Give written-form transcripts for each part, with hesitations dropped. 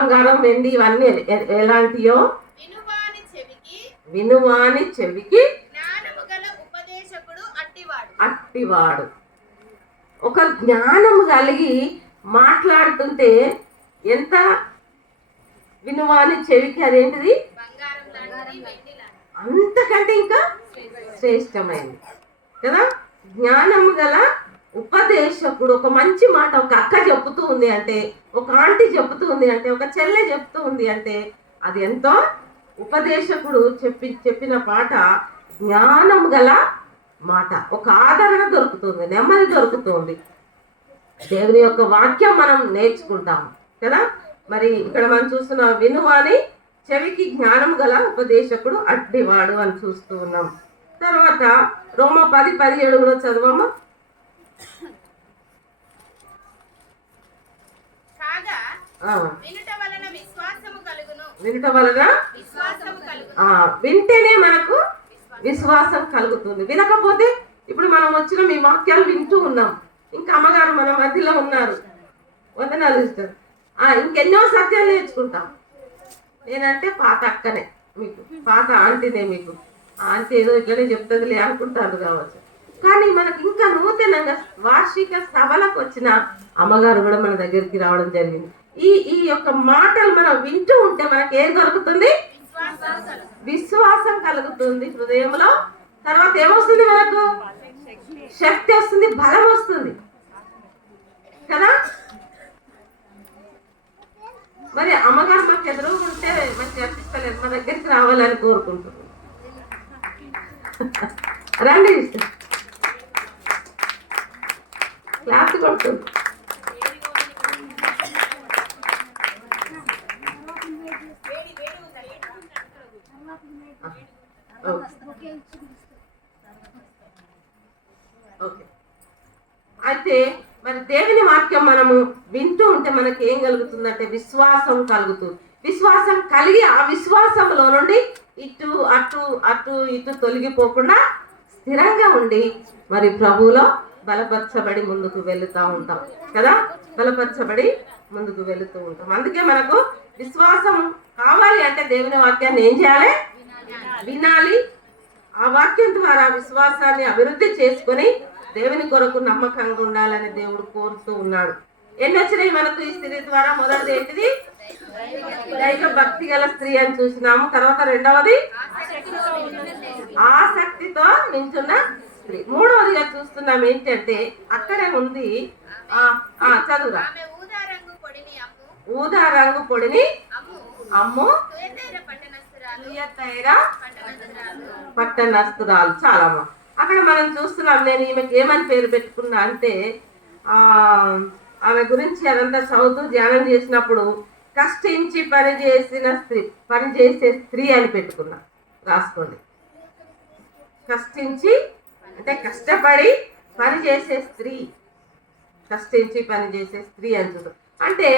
బంగారం వెండి ఇవన్నీ ఎలాంటియో వినువాని చెవికి అట్టివాడు. ఒక జ్ఞానము కలిగి మాట్లాడుతుంటే ఎంత వినువాని చెవికి అదేంటిది అంతకంటే ఇంకా శ్రేష్టమైంది కదా. జ్ఞానము గల ఉపదేశకుడు ఒక మంచి మాట ఒక అక్క చెప్తూ ఉంది అంటే, ఒక ఆంటీ చెప్తూ ఉంది అంటే, ఒక చెల్లె చెప్తూ ఉంది అంటే అది ఎంతో ఉపదేశకుడు చెప్పిన పాట జ్ఞానము గల మాట. ఒక ఆదరణ దొరుకుతుంది, నెమ్మది దొరుకుతుంది. దేవుని యొక్క వాక్యం మనం నేర్చుకుంటాం కదా. మరి ఇక్కడ మనం చూస్తున్న వినువాని చెవికి జ్ఞానం గల ఉపదేశకుడు అట్టివాడు అని చూస్తూ ఉన్నాం. తర్వాత రోమ 10:17 కూడా చదవమ్మా. వినుట వలన వింటేనే మనకు విశ్వాసం కలుగుతుంది. వినకపోతే ఇప్పుడు మనం వచ్చిన మీ వాక్యాలు వింటూ ఉన్నాం, ఇంకా అమ్మగారు మన మధ్యలో ఉన్నారు, వందనాలు ఇస్తారు, ఇంకెన్నో సత్యాలు నేర్చుకుంటాం. నేనంటే పాత అక్కనే, మీకు పాత ఆంటీనే, మీకు ఆంటీ ఏదో ఇట్లనే చెప్తుందిలే అనుకుంటారు కావచ్చు. కానీ మనకు ఇంకా నూతనంగా వార్షిక సభలకు వచ్చిన అమ్మగారు కూడా మన దగ్గరికి రావడం జరిగింది. ఈ యొక్క మాటలు మనం వింటూ ఉంటే మనకి ఏం దొరుకుతుంది? విశ్వాసం కలుగుతుంది హృదయంలో. తర్వాత ఏమొస్తుంది? మనకు శక్తి వస్తుంది, బలం వస్తుంది కదా. మరి అమ్మగారు మాకు ఎదురు ఉంటే మంచి అనిపిస్తలేదు, మా దగ్గరికి రావాలని కోరుకుంటున్నాం. రండి, క్లాస్ కొడుతుంది. ఓకే, అయితే మరి దేవుని వాక్యం మనము వింటూ ఉంటే మనకి ఏం కలుగుతుందంటే విశ్వాసం కలుగుతుంది. విశ్వాసం కలిగి ఆ విశ్వాసంలో నుండి ఇటు అటు అటు ఇటు తొలగిపోకుండా స్థిరంగా ఉండి మరి ప్రభువులో బలపరచబడి ముందుకు వెళుతూ ఉంటాం కదా. బలపరచబడి ముందుకు వెళుతూ ఉంటాం. అందుకే మనకు విశ్వాసం కావాలి అంటే దేవుని వాక్యాన్ని ఏం చేయాలి? వినాలి. ఆ వాక్యం ద్వారా విశ్వాసాన్ని అభివృద్ధి చేసుకొని దేవుని కొరకు నమ్మకంగా ఉండాలని దేవుడు కోరుతూ ఉన్నాడు. ఎన్ని వచ్చినాయి మనకు ఈ స్త్రీ ద్వారా? మొదటిది ఏంటిది? దైవ భక్తి గల స్త్రీ అని చూసినాము. తర్వాత రెండవది ఆసక్తితో నించున్న స్త్రీ. మూడవదిగా చూస్తున్నాం ఏంటంటే అక్కడే ఉంది, చదువురా. ఊదా రంగు పొడిని అమ్ము పట్టణస్తురాలు. చాలా అక్కడ మనం చూస్తున్నాం. నేను ఈమెకి ఏమని పేరు పెట్టుకున్నా అంటే ఆమె గురించి అదంతా చదువుతూ ధ్యానం చేసినప్పుడు కష్టించి పనిచేసే స్త్రీ అని పెట్టుకున్నా. రాసుకోండి. కష్టించి అంటే కష్టపడి పనిచేసే స్త్రీ, కష్టించి పనిచేసే స్త్రీ అని చూద్దాం. అంటే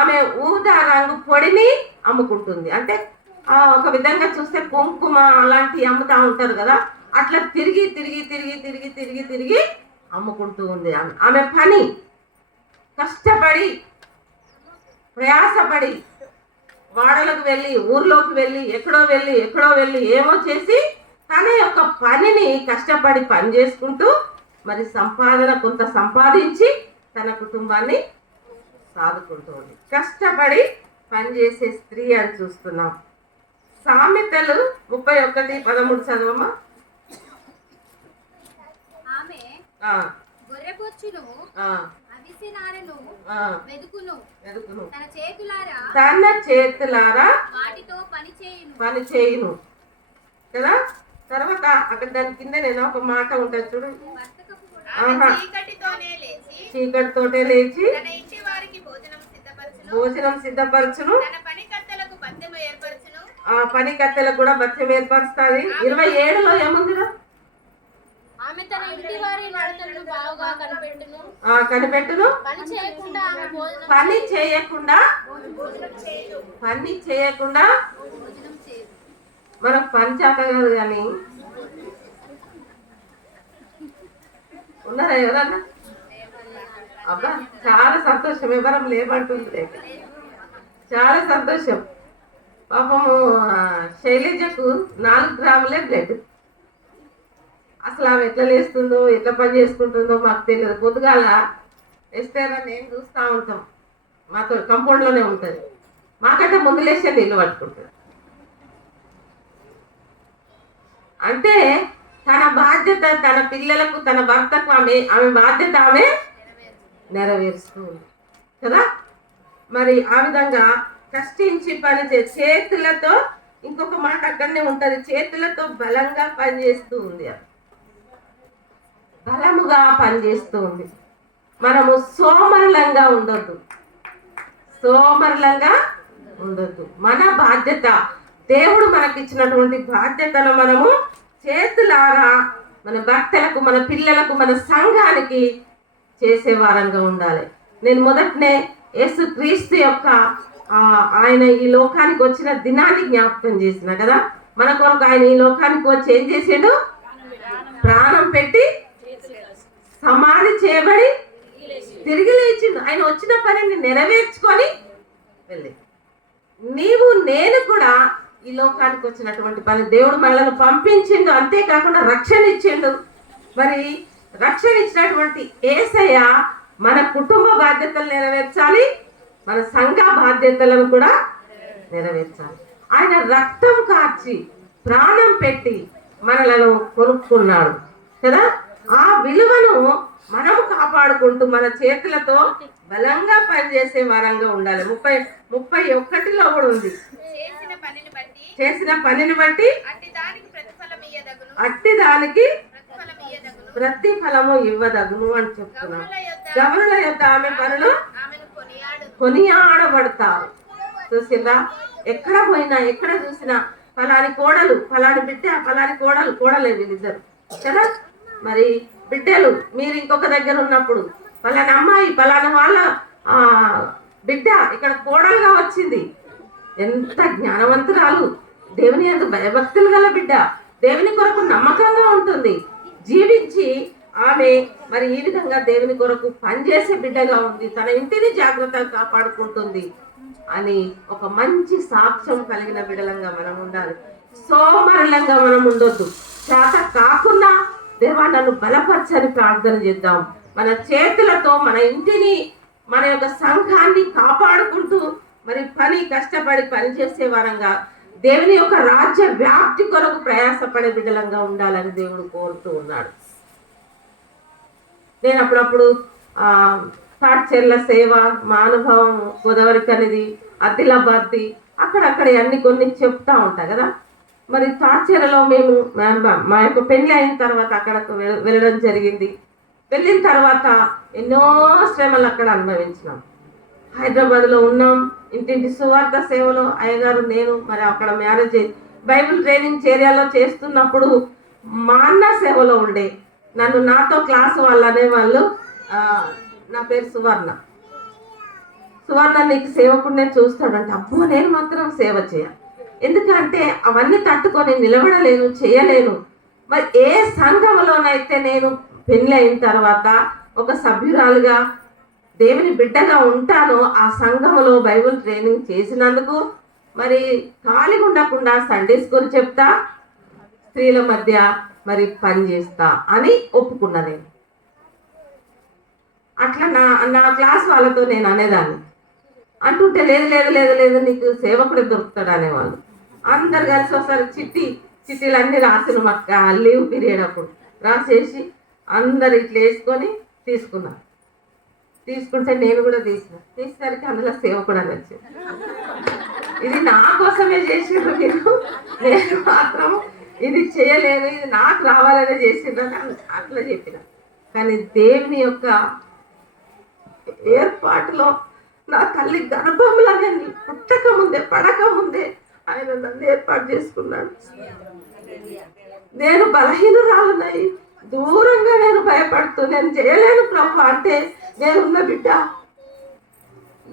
ఆమె ఊదా రంగు పొడిని అమ్ముకుంటుంది. అంటే ఒక విధంగా చూస్తే కుంకుమ అలాంటివి అమ్ముతా ఉంటారు కదా, అట్లా తిరిగి తిరిగి తిరిగి తిరిగి తిరిగి తిరిగి అమ్ముకుంటూ ఉంది. ఆమె పని కష్టపడి ప్రయాసపడి వాడలకు వెళ్ళి ఊర్లోకి వెళ్ళి ఎక్కడో వెళ్ళి ఏమో చేసి తన యొక్క పనిని కష్టపడి పని చేసుకుంటూ మరి సంపాదన కొంత సంపాదించి తన కుటుంబాన్ని సాదుకుంటూ ఉంది. కష్టపడి పనిచేసే స్త్రీ అని చూస్తున్నాం. సామెతలు 31:13 చదవమ్మా. తన చేతులారా పని చేయును కదా. తర్వాత అక్కడ దాని కింద నేను ఒక మాట ఉంటుంది చూడు. చీకటితోటే లేచి భోజనం సిద్ధపరచును, ఆ పని కత్తెలకు కూడా బత్యం ఏర్పరుస్తుంది. 27లో ఏముందిరా? కనిపెట్టును, పని చేయకుండా మనకు పని చేత కాదు. కానీ ఉన్నారా ఎవరన్నా? అబ్బా చాలా సంతోషం. ఎవరం లేమంటుంది. చాలా సంతోషం. పాపము శైలజకు 4 గ్రాములే బ్లడ్. అసలు ఆమె ఎట్లా లేస్తుందో ఎట్లా పని చేసుకుంటుందో మాకు తెలియదు. పొద్దుగాల వేస్తేరా నేను చూస్తూ ఉంటాం, మాతో కంపౌండ్లోనే ఉంటుంది. మాకంటే ముందు లేస్తే నీళ్ళు పట్టుకుంటుంది. అంటే తన బాధ్యత తన పిల్లలకు తన భర్తకు ఆమె బాధ్యత ఆమె నెరవేరుస్తూ ఉంది కదా. మరి ఆ విధంగా కష్టించి పని చేతులతో, ఇంకొక మాట అక్కడనే ఉంటుంది, చేతులతో బలంగా పనిచేస్తూ ఉంది. బలముగా పనిచేస్తూ ఉంది. మనము సోమరులంగా ఉండొద్దు, సోమరులంగా ఉండొద్దు. మన బాధ్యత, దేవుడు మనకిచ్చినటువంటి బాధ్యతను మనము చేతులారా మన భర్తలకు, మన పిల్లలకు, మన సంఘానికి చేసే వారంగా ఉండాలి. నేను మొదటనే యేసుక్రీస్తు యొక్క ఆయన ఈ లోకానికి వచ్చిన దినాన్ని జ్ఞాపకం చేసిన కదా. మన కొరకు ఆయన ఈ లోకానికి వచ్చి ఏం చేసాడు? ప్రాణం పెట్టి సమాధి చేయబడి తిరిగి లేచిండు. ఆయన వచ్చిన పనిని నెరవేర్చుకొని వెళ్ళి, నీవు నేను కూడా ఈ లోకానికి వచ్చినటువంటి పని దేవుడు మనల్ని పంపించిండు. అంతేకాకుండా రక్షణ ఇచ్చిండు. మరి రక్షణ ఇచ్చినటువంటి యేసయ్య మన కుటుంబ బాధ్యతలు నెరవేర్చాలి, మన సంఘ బాధ్యతలను కూడా నెరవేర్చాలి. ఆయన రక్తం కార్చి ప్రాణం పెట్టి మనలను కొనుక్కున్నాడు కదా. ఆ విలువను మనము కాపాడుకుంటూ మన చేతులతో బలంగా పనిచేసే వారంగా ఉండాలి. 31లో కూడా ఉంది, చేసిన పనిని బట్టి అట్టి దానికి ప్రతిఫలము ఇవ్వదగును అని చెప్తున్నాను. గమనుల యొక్క ఆమె పనులు కొనియాడబడతారు. చూసిందా? ఎక్కడ పోయినా ఎక్కడ చూసినా ఫలాని కోడలు, ఫలాని బిడ్డ, ఫలాని కోడలే వీళ్ళిద్దరు కదా. మరి బిడ్డలు మీరు ఇంకొక దగ్గర ఉన్నప్పుడు ఫలాని అమ్మాయి, ఫలాని వాళ్ళ బిడ్డ ఇక్కడ కోడలుగా వచ్చింది. ఎంత జ్ఞానవంతురాలు, దేవుని యందు భయభక్తులు గల బిడ్డ, దేవుని కొరకు నమ్మకంగా ఉంటుంది, జీవించి ఆమె మరి ఈ విధంగా దేవుని కొరకు పనిచేసే బిడ్డగా ఉంది, తన ఇంటిని జాగ్రత్తగా కాపాడుకుంటుంది అని ఒక మంచి సాక్ష్యం కలిగిన బిడ్డలంగా మనం ఉండాలి. సోమరులంగా మనం ఉండొద్దు. చేత కాకుండా దేవా నన్ను బలపరచని ప్రార్థన చేద్దాం. మన చేతులతో మన ఇంటిని, మన యొక్క సంఘాన్ని కాపాడుకుంటూ మరి కష్టపడి పనిచేసే వారంగా దేవుని యొక్క రాజ్య వ్యాప్తి కొరకు ప్రయాసపడే బిడ్డలంగా ఉండాలని దేవుడు కోరుతూ ఉన్నాడు. నేను అప్పుడప్పుడు తాడ్చెర్ల సేవ, మా అనుభవం, గోదావరి కనిది, ఆదిలాబాద్ది, అక్కడక్కడ అన్ని కొన్ని చెప్తా ఉంటా కదా. మరి తాడ్చెర్లలో మేము మా యొక్క పెళ్లి అయిన తర్వాత అక్కడకు వెళ్ళడం జరిగింది. వెళ్ళిన తర్వాత ఎన్నో శ్రమలు అక్కడ అనుభవించినాం. హైదరాబాద్లో ఉన్నాం, ఇంటింటి సువార్త సేవలో అయ్యగారు నేను మరి అక్కడ మ్యారేజ్ బైబిల్ ట్రైనింగ్ ఏరియాలో చేస్తున్నప్పుడు మా అన్న సేవలో ఉండే. నన్ను నాతో క్లాసు వాళ్ళు అనేవాళ్ళు, నా పేరు సువర్ణ, నీకు సేవకుడినే చూస్తాడంటే, అబ్బో నేను మాత్రం సేవ చేయాలి, ఎందుకంటే అవన్నీ తట్టుకొని నిలబడలేను, చేయలేను. మరి ఏ సంఘంలోనైతే నేను పెళ్ళి అయిన తర్వాత ఒక సభ్యురాలుగా దేవుని బిడ్డగా ఉంటానో ఆ సంఘంలో బైబిల్ ట్రైనింగ్ చేసినందుకు మరి ఖాళీగా ఉండకుండా సండే స్కూల్ చెప్తా, స్త్రీల మధ్య మరి పని చేస్తా అని ఒప్పుకున్నా. నేను అట్లా నా క్లాస్ వాళ్ళతో నేను అనేదాన్ని. అంటుంటే లేదు లేదు లేదు లేదు నీకు సేవకుడే దొరుకుతాడు అనేవాళ్ళు. అందరు కలిసి ఒకసారి చిట్టీలు అన్నీ రాసిన మక్క లీవ్ పీరియడ్ అప్పుడు రాసేసి అందరు ఇట్లా వేసుకొని తీసుకుంటే నేను కూడా తీసేసరికి అందులో సేవకుడు అని వచ్చింది. ఇది నా కోసమే చేసిండ్రు మీరు, నేను మాత్రం ఇది చేయలేదు, ఇది నాకు రావాలనే చేసిండ్రు అట్లా చెప్పిన. కానీ దేవుని యొక్క ఏర్పాటులో నా తల్లి గర్భంలాగే పుట్టక ముందే పడక ముందే ఆయన నన్ను ఏర్పాటు చేసుకున్నాడు. నేను బలహీనురాలున్నాయి, దూరంగా నేను భయపడుతూ నేను చేయలేను ప్రభు అంటే, నేనున్న బిడ్డ,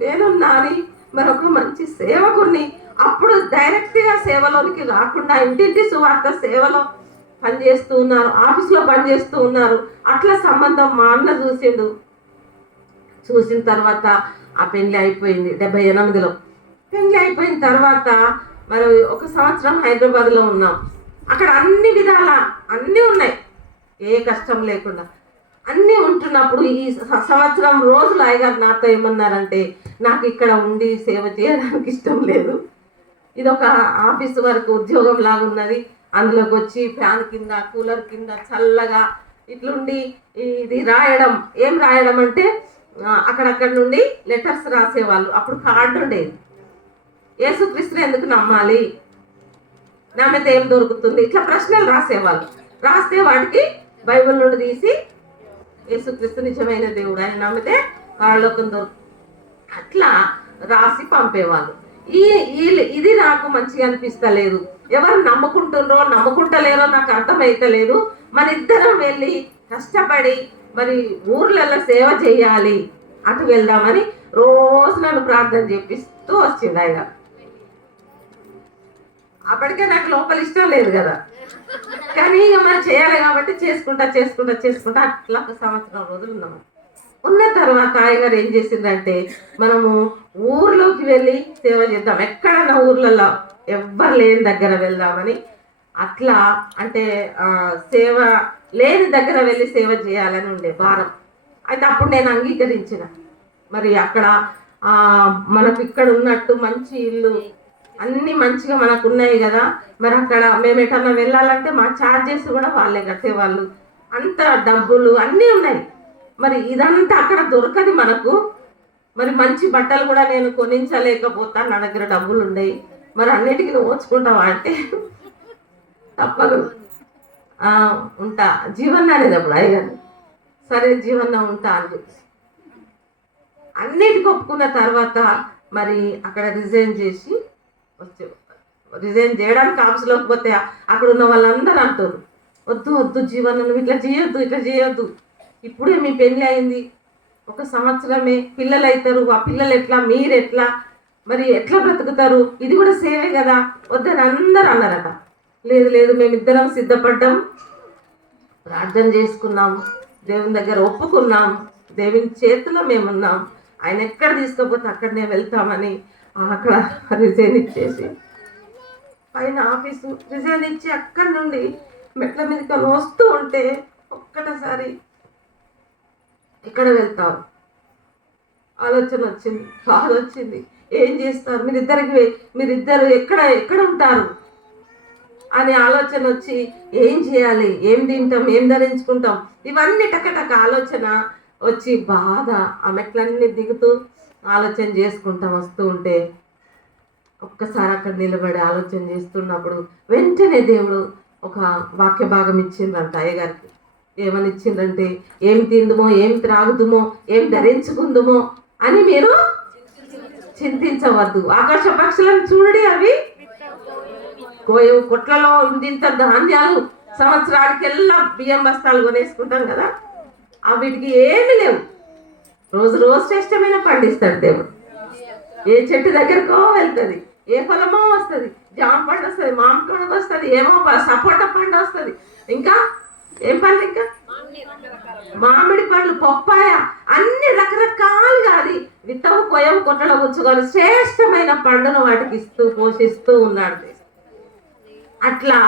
నేనున్నాని మరొక మంచి సేవకుని. అప్పుడు డైరెక్ట్గా సేవలోనికి రాకుండా ఇంటింటి సువార్త సేవలో పనిచేస్తూ ఉన్నారు, ఆఫీస్లో పనిచేస్తూ ఉన్నారు. అట్లా సంబంధం మా అన్న చూసిన తర్వాత ఆ పెళ్లి అయిపోయింది 78లో. పెళ్లి అయిపోయిన తర్వాత మరి 1 సంవత్సరం హైదరాబాద్లో ఉన్నాం. అక్కడ అన్ని విధాల అన్నీ ఉన్నాయి, ఏ కష్టం లేకుండా అన్నీ ఉంటున్నప్పుడు ఈ సంవత్సరం రోజులు అయ్యగారు నాతో ఏమన్నారంటే, నాకు ఇక్కడ ఉండి సేవ చేయడానికి ఇష్టం లేదు, ఇది ఒక ఆఫీస్ వరకు ఉద్యోగం లాగా ఉన్నది, అందులోకి వచ్చి ఫ్యాన్ కింద కూలర్ కింద చల్లగా ఇట్లుండి ఇది రాయడం. ఏం రాయడం అంటే అక్కడక్కడ నుండి లెటర్స్ రాసేవాళ్ళు. అప్పుడు కార్డు ఉండేది, యేసుక్రీస్తుని ఎందుకు నమ్మాలి, నమ్మితే ఏం దొరుకుతుంది, ఇట్లా ప్రశ్నలు రాసేవాళ్ళు. రాస్తే వాటికి బైబిల్ నుండి తీసి యేసుక్రీస్తు నిజమైన దేవుడు, ఆయన నమ్మితే పరలోకం దొరుకుతుంది అట్లా రాసి పంపేవాళ్ళు. ఇది నాకు మంచిగా అనిపిస్తలేదు. ఎవరు నమ్ముకుంటలేరో నాకు అర్థమైతలేదు. మన ఇద్దరం వెళ్ళి కష్టపడి మరి ఊర్లలో సేవ చేయాలి, అటు వెళ్దామని రోజు నన్ను ప్రార్థన చేపిస్తూ వచ్చింది ఆయన. అప్పటికే నాకు లోపల ఇష్టం లేదు కదా, కానీ ఇక మనం చేయాలి కాబట్టి చేసుకుంటా అట్లా 1 సంవత్సరం రోజులు ఉన్నాము. ఉన్న తర్వాత ఆయగారు ఏం చేసిందంటే, మనము ఊర్లోకి వెళ్ళి సేవ చేద్దాం, ఎక్కడన్నా ఊర్లలో ఎవ్వరు లేని దగ్గర వెళ్దామని. అట్లా అంటే సేవ లేని దగ్గర వెళ్ళి సేవ చేయాలని ఉండే భారం. అయితే అప్పుడు నేను అంగీకరించిన. మరి అక్కడ మనకు ఇక్కడ ఉన్నట్టు మంచి ఇల్లు అన్నీ మంచిగా మనకు ఉన్నాయి కదా, మరి అక్కడ మేము ఎటన్నా వెళ్ళాలంటే మా ఛార్జెస్ కూడా వాళ్ళే కట్టేవాళ్ళు, అంత డబ్బులు అన్నీ ఉన్నాయి. మరి ఇదంతా అక్కడ దొరకదు మనకు. మరి మంచి బట్టలు కూడా నేను కొనించలేకపోతా, నా దగ్గర డబ్బులు ఉండేవి. మరి అన్నిటికీ ఓచుకుంటావా అంటే తప్పదు, ఉంటా జీవన్న అనేది అప్పుడు అయ్యాను. సరే జీవన్న ఉంటా అని చెప్పి అన్నిటికి ఒప్పుకున్న తర్వాత మరి అక్కడ రిజైన్ చేసి వచ్చే. రిజైన్ చేయడానికి ఆఫీస్లోకి పోతే అక్కడ ఉన్న వాళ్ళందరూ అంటారు, వద్దు జీవన, నువ్వు ఇట్లా చేయొద్దు, ఇప్పుడే మీ పెళ్ళి అయింది, 1 సంవత్సరమే, పిల్లలు అవుతారు, ఆ పిల్లలు ఎట్లా, మీరు ఎట్లా, మరి ఎట్లా బ్రతుకుతారు, ఇది కూడా సేవే కదా, వద్దని అందరూ అన్నారట. లేదు మేమిద్దరం సిద్ధపడ్డాం, ప్రార్థన చేసుకున్నాం, దేవుని దగ్గర ఒప్పుకున్నాం, దేవుని చేతిలో మేమున్నాం, ఆయన ఎక్కడ తీసుకపోతే అక్కడనే వెళ్తామని అక్కడ రిజైన్ ఇచ్చేసి పైన ఆఫీసు రిజైన్ ఇచ్చి అక్కడి నుండి మెట్ల మీదకి వస్తూ ఉంటే ఒక్కటేసారి ఇక్కడ వెళ్తారు ఆలోచన వచ్చింది, బాధ వచ్చింది. ఏం చేస్తారు, మీరిద్దరు ఎక్కడ ఉంటారు అనే ఆలోచన వచ్చి, ఏం చేయాలి, ఏం తింటాం, ఏం ధరించుకుంటాం, ఇవన్నీ టకటక ఆలోచన వచ్చి బాధ. ఆ మెట్లన్నీ దిగుతూ ఆలోచన చేసుకుంటా వస్తూ ఉంటే ఒక్కసారి అక్కడ నిలబడి ఆలోచన చేస్తున్నప్పుడు వెంటనే దేవుడు ఒక వాక్య భాగం ఇచ్చిందంట అయ్యగారికి. ఏమని ఇచ్చిందంటే, ఏం తిందుమో, ఏం త్రాగుదుమో, ఏం ధరించుకుందుమో అని మీరు చింతించవద్దు. ఆకాశ పక్షులను చూడండి, అవి కొట్లలో ఇంత ధాన్యాలు సంవత్సరానికెల్లా బియ్యం బస్తాలు కొనేసుకుంటాం కదా, వీటికి ఏమి లేవు. రోజు శ్రేష్టమైన పండిస్తాడు దేవుడు. ఏ చెట్టు దగ్గరకో వెళ్తుంది, ఏ ఫలమో వస్తుంది, జామ పండు వస్తుంది, మామిడి పండు వస్తుంది, ఏమో సపోటా పండు వస్తుంది, ఇంకా ఏం పండు, ఇంకా మామిడి పండ్లు, పప్పాయ, అన్ని రకరకాలుగా అది విత్తవు కొయ్యవు కొట్టలో కూర్చుకొని శ్రేష్టమైన పండును వాటికి ఇస్తూ పోషిస్తూ ఉన్నాడు. అట్లా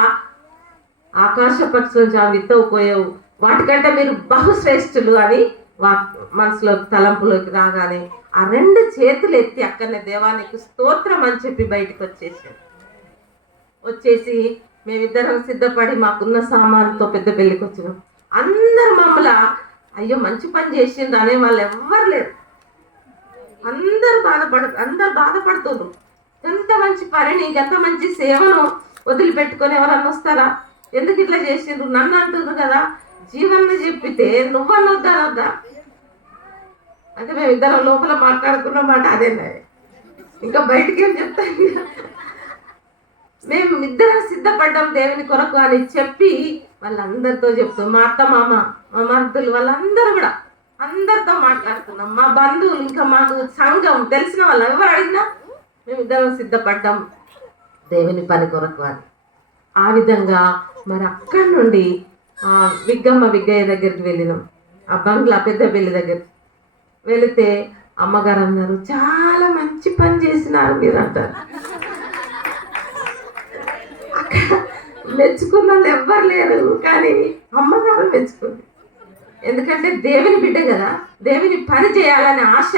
ఆకాశ పక్షులు ఆ విత్తవు కొయ్యవు వాటికంటే మీరు బహుశ్రేష్ఠులు అని మనసులోకి తలంపులోకి రాగానే ఆ 2 చేతులు ఎత్తి అక్కడనే దేవానికి స్తోత్రం అని చెప్పి బయటకు వచ్చేసి మేమిద్దరం సిద్ధపడి మాకున్న సామాన్తో పెద్ద పెళ్ళికి వచ్చినాం. అందరు మమ్మల్ని అయ్యో మంచి పని చేసిండ్రు అనే వాళ్ళు ఎవ్వరు లేరు. అందరు బాధపడుతున్నారు. ఎంత మంచి పనిని, ఎంత మంచి సేవను వదిలిపెట్టుకొని ఎవరన్నా వస్తారా? ఎందుకు ఇట్లా చేసిండ్రు, నన్ను అంటున్నారు కదా, జీవన్ని చెప్పితే నువ్వనొద్దా అంటే మేమిద్దరం లోపల మాట్లాడుకున్న మాట అదేనా, ఇంకా బయటికి ఏం చెప్తాను. మేము ఇద్దరం సిద్ధపడ్డాం దేవుని కొరకు అని చెప్పి వాళ్ళందరితో చెప్తాం. మా అత్త మామ, మా మర్దులు, వాళ్ళందరూ కూడా అందరితో మాట్లాడుతున్నాం. మా బంధువులు, ఇంకా మాకు సంఘం తెలిసిన వాళ్ళు ఎవరు అడిగినా మేమిద్దరం సిద్ధపడ్డాం దేవుని పని కొరకు అని. ఆ విధంగా మరి అక్కడి నుండి విగ్గయ్య దగ్గరికి వెళ్ళినాం. ఆ బంగ్లా పెద్ద పెళ్లి దగ్గర వెళితే అమ్మగారు అన్నారు, చాలా మంచి పని చేసినారు మీరు అంటారు. అక్కడ మెచ్చుకున్న వాళ్ళు ఎవ్వరు లేరు, కానీ అమ్మగారు మెచ్చుకుంది. ఎందుకంటే దేవుని బిడ్డ కదా, దేవుని పని చేయాలనే ఆశ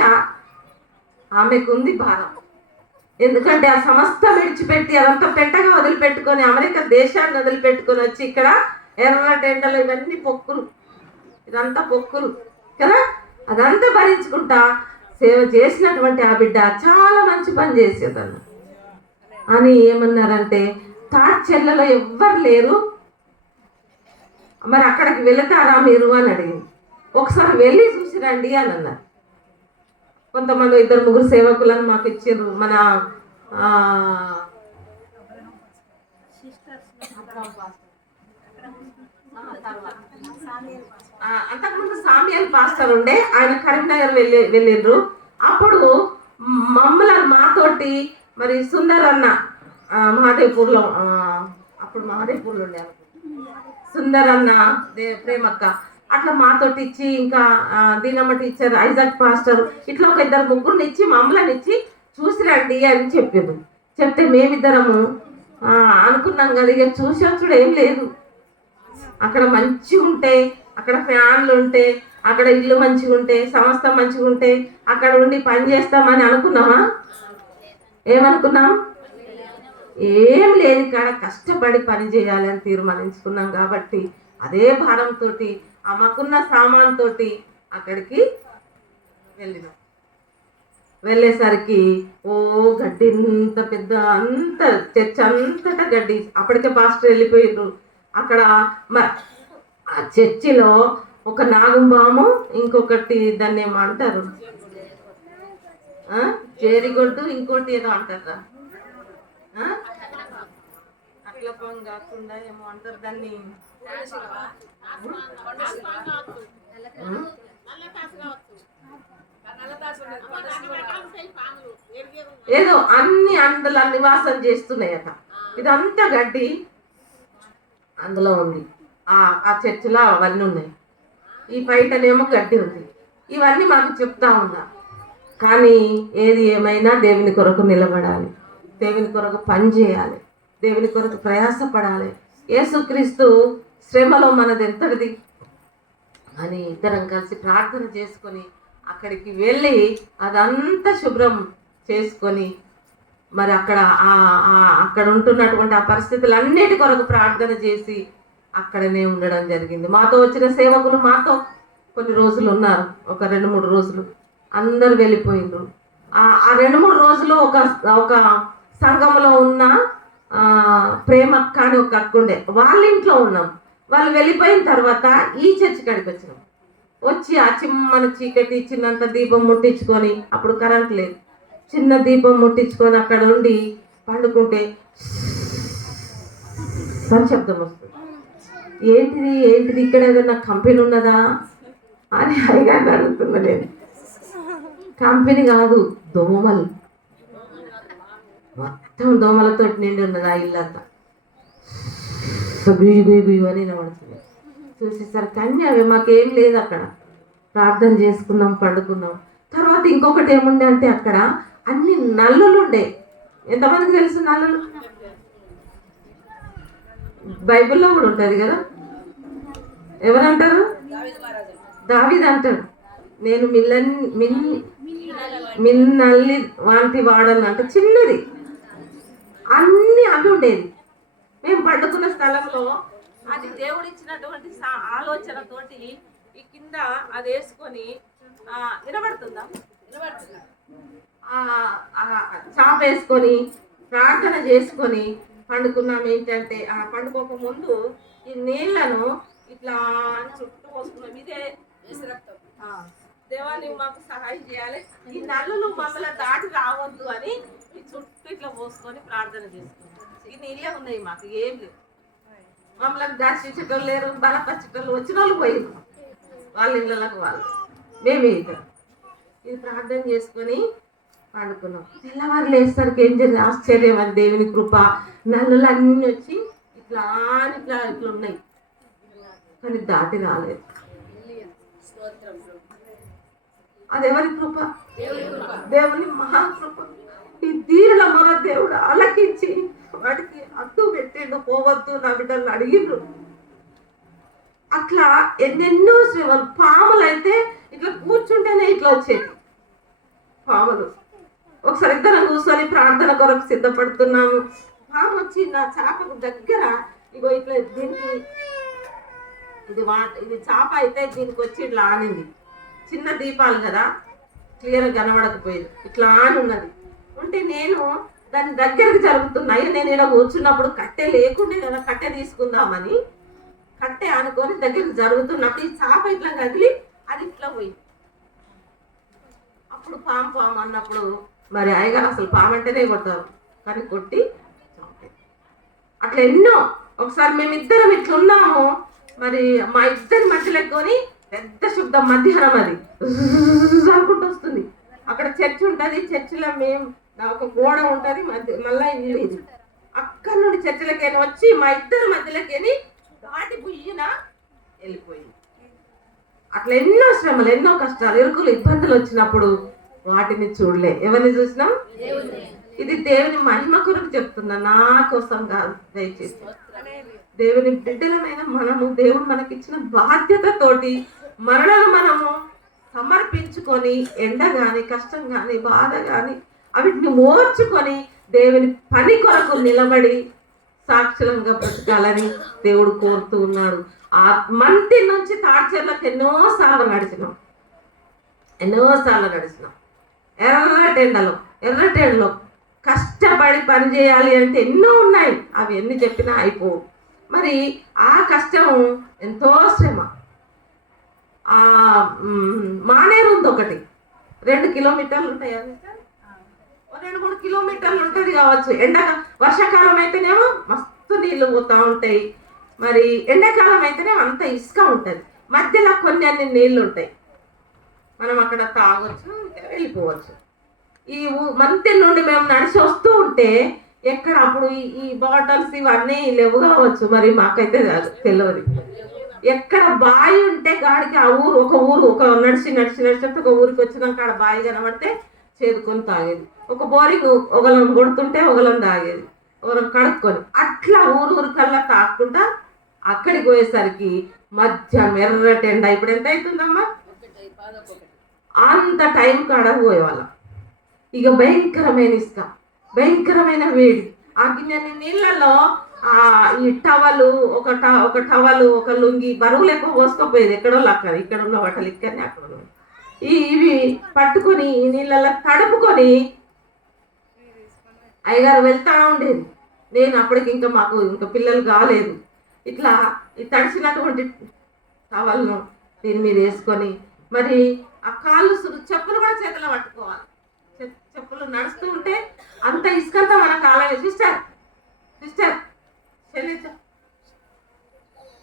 ఆమెకు ఉంది, భారం. ఎందుకంటే ఆ సమస్తం విడిచిపెట్టి అదంతా పెట్టగా వదిలిపెట్టుకొని అమెరికా దేశాన్ని వదిలిపెట్టుకొని వచ్చి ఇక్కడ ఎర్రటెండలు ఇవన్నీ పొక్కులు, ఇదంతా పొక్కులు కదా, అదంతా భరించుకుంటా సేవ చేసినటువంటి ఆ బిడ్డ చాలా మంచి పని చేసేదన్న అని ఏమన్నారంటే, తాటి చెల్లలో ఎవ్వరు లేరు, మరి అక్కడికి వెళతారా మీరు అని అడిగింది. ఒకసారి వెళ్ళి చూసిరండి అని అన్నారు. కొంతమంది 2-3 సేవకులను మాకు ఇచ్చారు. మన అంతకుముందు సామ్యాల్ పాస్టర్ ఉండే, ఆయన కరీంనగర్ వెళ్ళిండ్రు. అప్పుడు మమ్మల్ని మాతోటి మరి సుందర్ అన్న మహాదేవ్పూర్లో, అప్పుడు మహాదేవ్పూర్లో ఉండే సుందర్ అన్న, ప్రేమక్క అట్లా మాతోటి ఇచ్చి, ఇంకా దీనమ్మ టీచర్, ఐజాక్ పాస్టర్, ఇట్లా ఒక 2-3 ఇచ్చి మమ్మల్ని ఇచ్చి చూసిరండి అని చెప్పిండు. చెప్తే మేమిద్దరము అనుకున్నాం కదా, ఇక చూసొచ్చుడు ఏం లేదు. అక్కడ మంచిగా ఉంటే, అక్కడ ఫ్యాన్లు ఉంటే, అక్కడ ఇల్లు మంచిగా ఉంటే, సంస్థ మంచిగా ఉంటే అక్కడ ఉండి పని చేస్తామని అనుకున్నామా? ఏమనుకున్నాం? ఏం లేని కాడ కష్టపడి పని చేయాలని తీర్మానించుకున్నాం. కాబట్టి అదే భారంతో అమ్మకున్న సామాన్ తోటి అక్కడికి వెళ్ళినాం. వెళ్ళేసరికి గడ్డి ఇంత పెద్ద, అంత చర్చ్ అంతటా గడ్డి. అప్పటికే పాస్టర్ వెళ్ళిపోయిండ్రు. అక్కడ ఆ చర్చిలో ఒక నాగుంబాము, ఇంకొకటి దాన్ని ఏమో అంటారు, చేరిగొడ్డు, ఇంకోటి ఏదో అంటారా, అట్లా పొంగ కాకుండా ఏమో అంటారు దాన్ని, ఏదో అన్ని అందులో నివాసం చేస్తున్నాయట. ఇదంతా గడ్డి అందులో ఉంది. ఆ చర్చిలో అవన్నీ ఉన్నాయి. ఈ బయటనేమో గడ్డి ఉంది. ఇవన్నీ మాకు చెప్తా ఉన్నా. కానీ ఏది ఏమైనా దేవుని కొరకు నిలబడాలి, దేవుని కొరకు పని చేయాలి, దేవుని కొరకు ప్రయాసపడాలి. యేసుక్రీస్తు శ్రమలో మనది ఎంతటిది అని ఇద్దరం కలిసి ప్రార్థన చేసుకొని అక్కడికి వెళ్ళి అదంతా శుభ్రం చేసుకొని, మరి అక్కడ ఉంటున్నటువంటి ఆ పరిస్థితులన్నిటి కొరకు ప్రార్థన చేసి అక్కడనే ఉండడం జరిగింది. మాతో వచ్చిన సేవకులు మాతో కొన్ని రోజులు ఉన్నారు, ఒక 2-3 రోజులు. అందరు వెళ్ళిపోయిండ్రు. ఆ 2-3 రోజులు ఒక సంఘంలో ఉన్న ప్రేమక్క అని ఒక అక్క ఉండే, వాళ్ళ ఇంట్లో ఉన్నాం. వాళ్ళు వెళ్ళిపోయిన తర్వాత ఈ చర్చి కాడికి వచ్చినాం. వచ్చి ఆ చిమ్మన చీకటి చిన్నంత దీపం ముట్టించుకొని, అప్పుడు కరెంట్ లేదు, చిన్న దీపం ముట్టించుకొని అక్కడ ఉండి పండుకుంటే శబ్దం వస్తుంది. ఏంటిది ఇక్కడ ఏదన్నా కంపెనీ ఉన్నదా అని హరిగా అడుగుతున్నా. నేను కంపెనీ కాదు, దోమలు, మొత్తం దోమలతో నిండి ఉన్నది ఆ ఇల్లంతా. గుయ్యు అని నడుస్తుంది. చూసేసరికి అన్నీ అవి, మాకేం లేదు. అక్కడ ప్రార్థన చేసుకున్నాం, పండుకున్నాం. తర్వాత ఇంకొకటి ఏముండే అంటే అక్కడ అన్ని నల్లులు ఉండే. ఎంతమందికి తెలుసు నల్లులు? బైబిల్లో కూడా ఉంటుంది కదా. ఎవరంటారు? దావీదు అంటాడు, నేను మిన్నల్లి వాంటి వాడను అంటే చిన్నది. అన్ని అవి ఉండేది. మేము పండుకున్న స్థలంలో అది దేవుడిచ్చినటువంటి ఆలోచనతోటి ఈ కింద అది వేసుకొని వినబడుతుందా? చాప వేసుకొని ప్రార్థన చేసుకొని పండుకున్నాం. ఏంటంటే పండుకోక ముందు ఈ నీళ్లను ఇట్లా చుట్టూ పోసుకున్నాం. ఇదే దేవాన్ని మాకు సహాయం చేయాలి, ఈ నల్లులు మమ్మల్ని దాటి రావద్దు అని ఈ చుట్టూ ఇట్లా పోసుకొని ప్రార్థన చేసుకున్నాం. ఈ నీళ్ళే ఉన్నాయి, మాకు ఏం లేదు. మమ్మల్ని దర్శించటోళ్ళు లేరు, బలపరచటోళ్ళు, వచ్చిన వాళ్ళు పోయింది వాళ్ళ ఇళ్ళకు వాళ్ళు. మేమే ఇది ప్రార్థన చేసుకొని పండుకున్నాం. తెల్లవారు లేసరికి ఏం జరిగింది? ఆశ్చర్యం, అది దేవుని కృప. నల్లులు అన్నీ వచ్చి ఇట్లా ఇట్లా ఇట్లా ఉన్నాయి, కానీ దాటి రాలేదు. అది ఎవరి కృప? దేవుని మహాకృప. ఈ దీనుల మన దేవుడు ఆలకించి వాడికి అడ్డు పెట్టిండు, పోవద్దు నా బిడ్డలు అడిగిండ్రు. అట్లా ఎన్నెన్నో శ్రమలు. పాములు అయితే ఇట్లా కూర్చుంటేనే ఇట్లా వచ్చేది పాములు. ఒకసారి ఇద్దరం కూర్చొని ప్రార్థన కొరకు సిద్ధపడుతున్నాము. పాము వచ్చి నా చేపకు దగ్గర, ఇగో ఇట్లా దీనికి ఇది చేప అయితే దీనికి వచ్చి ఇట్లా ఆనింది. చిన్న దీపాలు కదా, క్లియర్గా కనబడకపోయింది. ఇట్లా ఆని ఉన్నది ఉంటే నేను దాని దగ్గరకు జరుగుతున్నాయి. నేను ఇక్కడ కూర్చున్నప్పుడు కట్టె లేకుండే కదా, కట్టె తీసుకుందామని కట్టె అనుకొని దగ్గరకు జరుగుతున్నప్పుడు ఈ చేప ఇట్లా కదిలి అది ఇట్లా పోయింది. అప్పుడు పాము పాము అన్నప్పుడు మరి అయ్యగారు అసలు పాము అంటేనే కొడతారు, కానీ కొట్టి అట్లా ఎన్నో. ఒకసారి మేమిద్దరం ఇట్లున్నాము, మరి మా ఇద్దరి మధ్యలో కొని పెద్ద శబ్దం, మధ్యాహ్నం అది అనుకుంటూ వస్తుంది. అక్కడ చర్చ్ ఉంటుంది, చర్చిలో మేము ఒక గోడ ఉంటుంది మళ్ళీ ఇల్లు ఇది. అక్కడి నుండి చర్చిలకైనా వచ్చి మా ఇద్దరి మధ్యలోకి దాటి బుయ్యిన వెళ్ళిపోయింది. అట్లా ఎన్నో శ్రమలు, ఎన్నో కష్టాలు, ఇరుకులు, ఇబ్బందులు వచ్చినప్పుడు వాటిని చూడలే. ఎవరిని చూసినాం? ఇది దేవుని మహిమ కొరకు చెప్తున్నా, నా కోసం కాదు. దయచేసి దేవుని బిడ్డలమైన మనము దేవుడు మనకిచ్చిన బాధ్యతతోటి మనలను మనము సమర్పించుకొని, ఎండ కానీ, కష్టం కానీ, బాధ కానీ అవిటిని ఓర్చుకొని దేవుని పని కొరకు నిలబడి సాక్షులంగా బ్రతకాలని దేవుడు కోరుతూ ఉన్నాడు. ఆ మంతి నుంచి తాడ్చర్లకు ఎన్నోసార్లు నడిచినాం. ఎర్రటెండలో కష్టపడి పని చేయాలి అంటే ఎన్నో ఉన్నాయి. అవి ఎన్ని చెప్పినా అయిపోవు. మరి ఆ కష్టం ఎంతో శ్రమ. మానేరు ఉంది ఒకటి, 2 కిలోమీటర్లు ఉంటాయి, 2-3 కిలోమీటర్లు ఉంటుంది కావచ్చు. వర్షాకాలం అయితేనేమో మస్తు నీళ్లు పోతూ ఉంటాయి. మరి ఎండాకాలం అయితేనేమో అంత ఇసుక ఉంటుంది. మధ్యలో కొన్ని అన్ని నీళ్లు ఉంటాయి. మనం అక్కడ తాగొచ్చు, వెళ్ళిపోవచ్చు. ఈ మంతి నుండి మేము నడిచి వస్తూ ఉంటే ఎక్కడ అప్పుడు ఈ బాటిల్స్ ఇవన్నీ లేవు కావచ్చు, మరి మాకైతే తెలియదు. ఎక్కడ బావి ఉంటే గాడికి ఆ ఊరు ఒక నడిచి ఒక ఊరికి వచ్చినాక ఆడ బావి కనబడితే చేదుకొని తాగేది. ఒక బోరింగ్ ఒకళ్ళని కొడుతుంటే ఒకళ్ళని తాగేది, ఒకళ్ళని కడుక్కొని అట్లా ఊరికల్లా తాక్కుంటా అక్కడికి పోయేసరికి మధ్యాహ్నం ఎర్రటెండ. ఇప్పుడు ఎంత అవుతుందమ్మా? అంత టైం కాడ పోయేవాళ్ళం. ఇక భయంకరమైన ఇసుక, భయంకరమైన వేడి. ఆ గిన్నె నీళ్ళలో ఈ టవలు ఒక టవలు, ఒక లుంగి బరువులు ఎక్కువ పోసుకోపోయేది. ఎక్కడో అక్కడ, ఇక్కడ ఉన్న బట్టలు ఇక్కడనే, అక్కడ ఉన్న ఇవి పట్టుకొని ఈ నీళ్ళలో తడుపుకొని అయ్యగారు వెళ్తా ఉండేది. నేను అప్పటికి మాకు పిల్లలు కాలేదు. ఇట్లా ఈ తడిచినటువంటి టవల్ను దీని మీద వేసుకొని మరి ఆ కాళ్ళు చెప్పులు కూడా చేతిలో పట్టుకోవాలి. చెప్పులు నడుస్తూ ఉంటే అంత ఇసుకంతా మన కాళ్ళ. సిస్టర్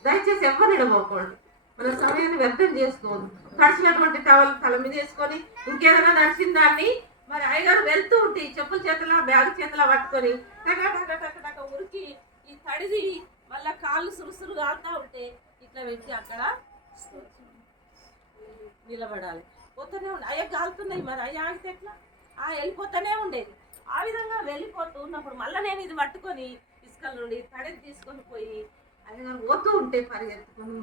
దయచేసి ఎవరు నిడబోకండి, మన సమయాన్ని వ్యర్థం చేసుకోవద్దు. తడిచినటువంటి టవల్ తల మీద వేసుకొని ఇంకేదైనా నడిచిన దాన్ని మరి అయ్యగారు వెళ్తూ ఉంటే చెప్పుల చేతిలో, బ్యాగ్ చేతిలో పట్టుకొని టక ఉరికి ఈ తడిది మళ్ళీ కాళ్ళు సురుసురు కాలుతూ ఉంటే ఇట్లా పెట్టి అక్కడ నిలబడాలి. పోతూనే ఉండే అయ్యా కాలుతున్నాయి, మరి అయ్యా ఆగితే ఎట్లా? వెళ్ళిపోతూనే ఉండేది. ఆ విధంగా వెళ్ళిపోతూ ఉన్నప్పుడు మళ్ళీ నేను ఇది పట్టుకొని ఇసుకల నుండి తడిది తీసుకొని పోయి అయ్యగారు పోతూ ఉంటే పరిగెత్తుకొని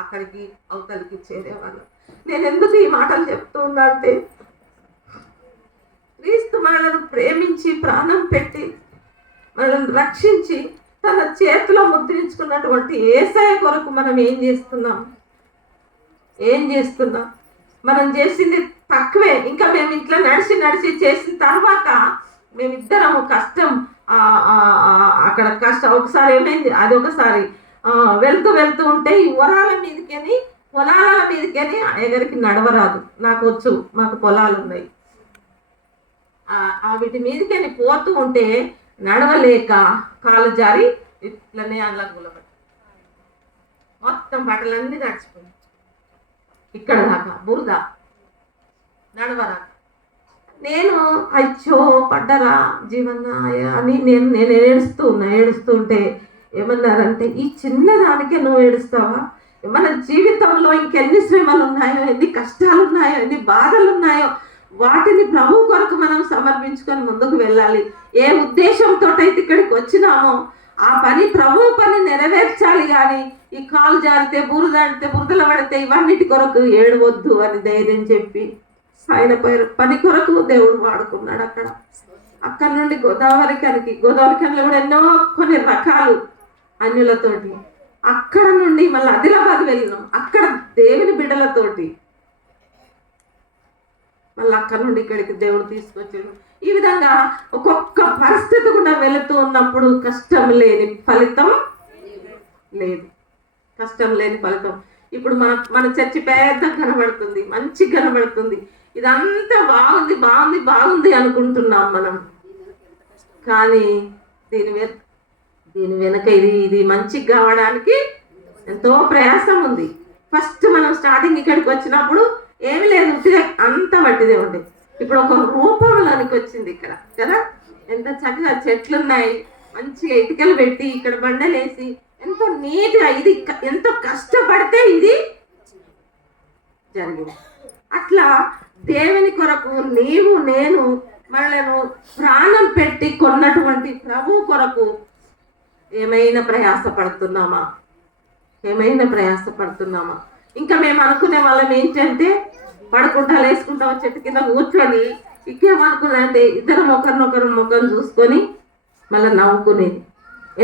అక్కడికి అవతలికి చేరేవాళ్ళు. నేను ఎందుకు ఈ మాటలు చెప్తూ ఉన్నా అంటే, క్రీస్తు మనలను ప్రేమించి ప్రాణం పెట్టి మనల్ని రక్షించి తన చేతిలో ముద్రించుకున్నటువంటి యేసయ్య కొరకు మనం ఏం చేస్తున్నాం? మనం చేసింది తక్కువే. ఇంకా మేము ఇట్లా నడిచి చేసిన తర్వాత మేమిద్దరము కష్టం, అక్కడ కష్టం ఒకసారి ఏమైంది, అదొకసారి వెళ్తూ ఉంటే ఈ పొలాల మీదకని అయ్యగారికి నడవరాదు. నాకు వచ్చు, మాకు పొలాలు ఉన్నాయి. వీటి మీదకని పోతూ ఉంటే నడవలేక కాలు జారి ఇట్లనే అందులో గులబడి మొత్తం బట్టలన్నీ నడిచిపోయి ఇక్కడ దాకా బురద, నడవరాక. నేను అయ్యో పడ్డరా జీవన్నా అని నేను ఏడుస్తూ ఉంటే ఏమన్నారంటే, ఈ చిన్నదానికే నువ్వు ఏడుస్తావా? మన జీవితంలో ఇంకెన్ని శ్రమలు ఉన్నాయో, ఎన్ని కష్టాలు ఉన్నాయో, ఎన్ని బాధలు ఉన్నాయో వాటిని ప్రభు కొరకు మనం సమర్పించుకొని ముందుకు వెళ్ళాలి. ఏ ఉద్దేశంతో అయితే ఇక్కడికి వచ్చినామో ఆ పని ప్రభు పని నెరవేర్చాలి. కానీ ఈ కాలు జారితే బురదలో పడితే ఇవన్నిటి కొరకు ఏడవద్దు అని ధైర్యం చెప్పి ఆయన పని కొరకు దేవుడు వాడుకున్నాడు. అక్కడ నుండి గోదావరి కనిలో కూడా ఎన్నో కొన్ని రకాలు అన్యులతోటి, అక్కడ నుండి మళ్ళీ ఆదిలాబాద్ వెళ్ళినాం, అక్కడ దేవుని బిడ్డలతోటి, మళ్ళీ అక్కడ నుండి ఇక్కడికి దేవుడు తీసుకొచ్చాడు. ఈ విధంగా ఒక్కొక్క పరిస్థితి కూడా వెళుతూ ఉన్నప్పుడు కష్టం లేని ఫలితం లేదు. కష్టం లేని ఫలితం. ఇప్పుడు మన చర్చి పెద్ద కనబడుతుంది, మంచి కనబడుతుంది, ఇదంతా బాగుంది బాగుంది బాగుంది అనుకుంటున్నాం మనం. కానీ దీని వెనక ఇది మంచిగా కావడానికి ఎంతో ప్రయాసం ఉంది. ఫస్ట్ మనం స్టార్టింగ్ ఇక్కడికి వచ్చినప్పుడు ఏమి లేదు, అంత వట్టిదే ఉండే. ఇప్పుడు ఒక రూపంలోనికి వచ్చింది ఇక్కడ కదా. ఎంత చక్కగా చెట్లు ఉన్నాయి, మంచిగా ఇటుకలు పెట్టి ఇక్కడ బండలేసి ఎంతో నీట్గా, ఇది ఎంతో కష్టపడితే ఇది జరిగింది. అట్లా దేవుని కొరకు నీవు నేను మనలను ప్రాణం పెట్టి కొన్నటువంటి ప్రభు కొరకు ఏమైనా ప్రయాసపడుతున్నామా? ఇంకా మేము అనుకునే వాళ్ళం ఏంటంటే పడుకుంటా లేసుకుంటాం చెట్టు కింద కూర్చొని ఇంకేమనుకున్నాంటే ఇద్దరం ఒకరినొకరు ముఖం చూసుకొని మళ్ళీ నవ్వుకునేది.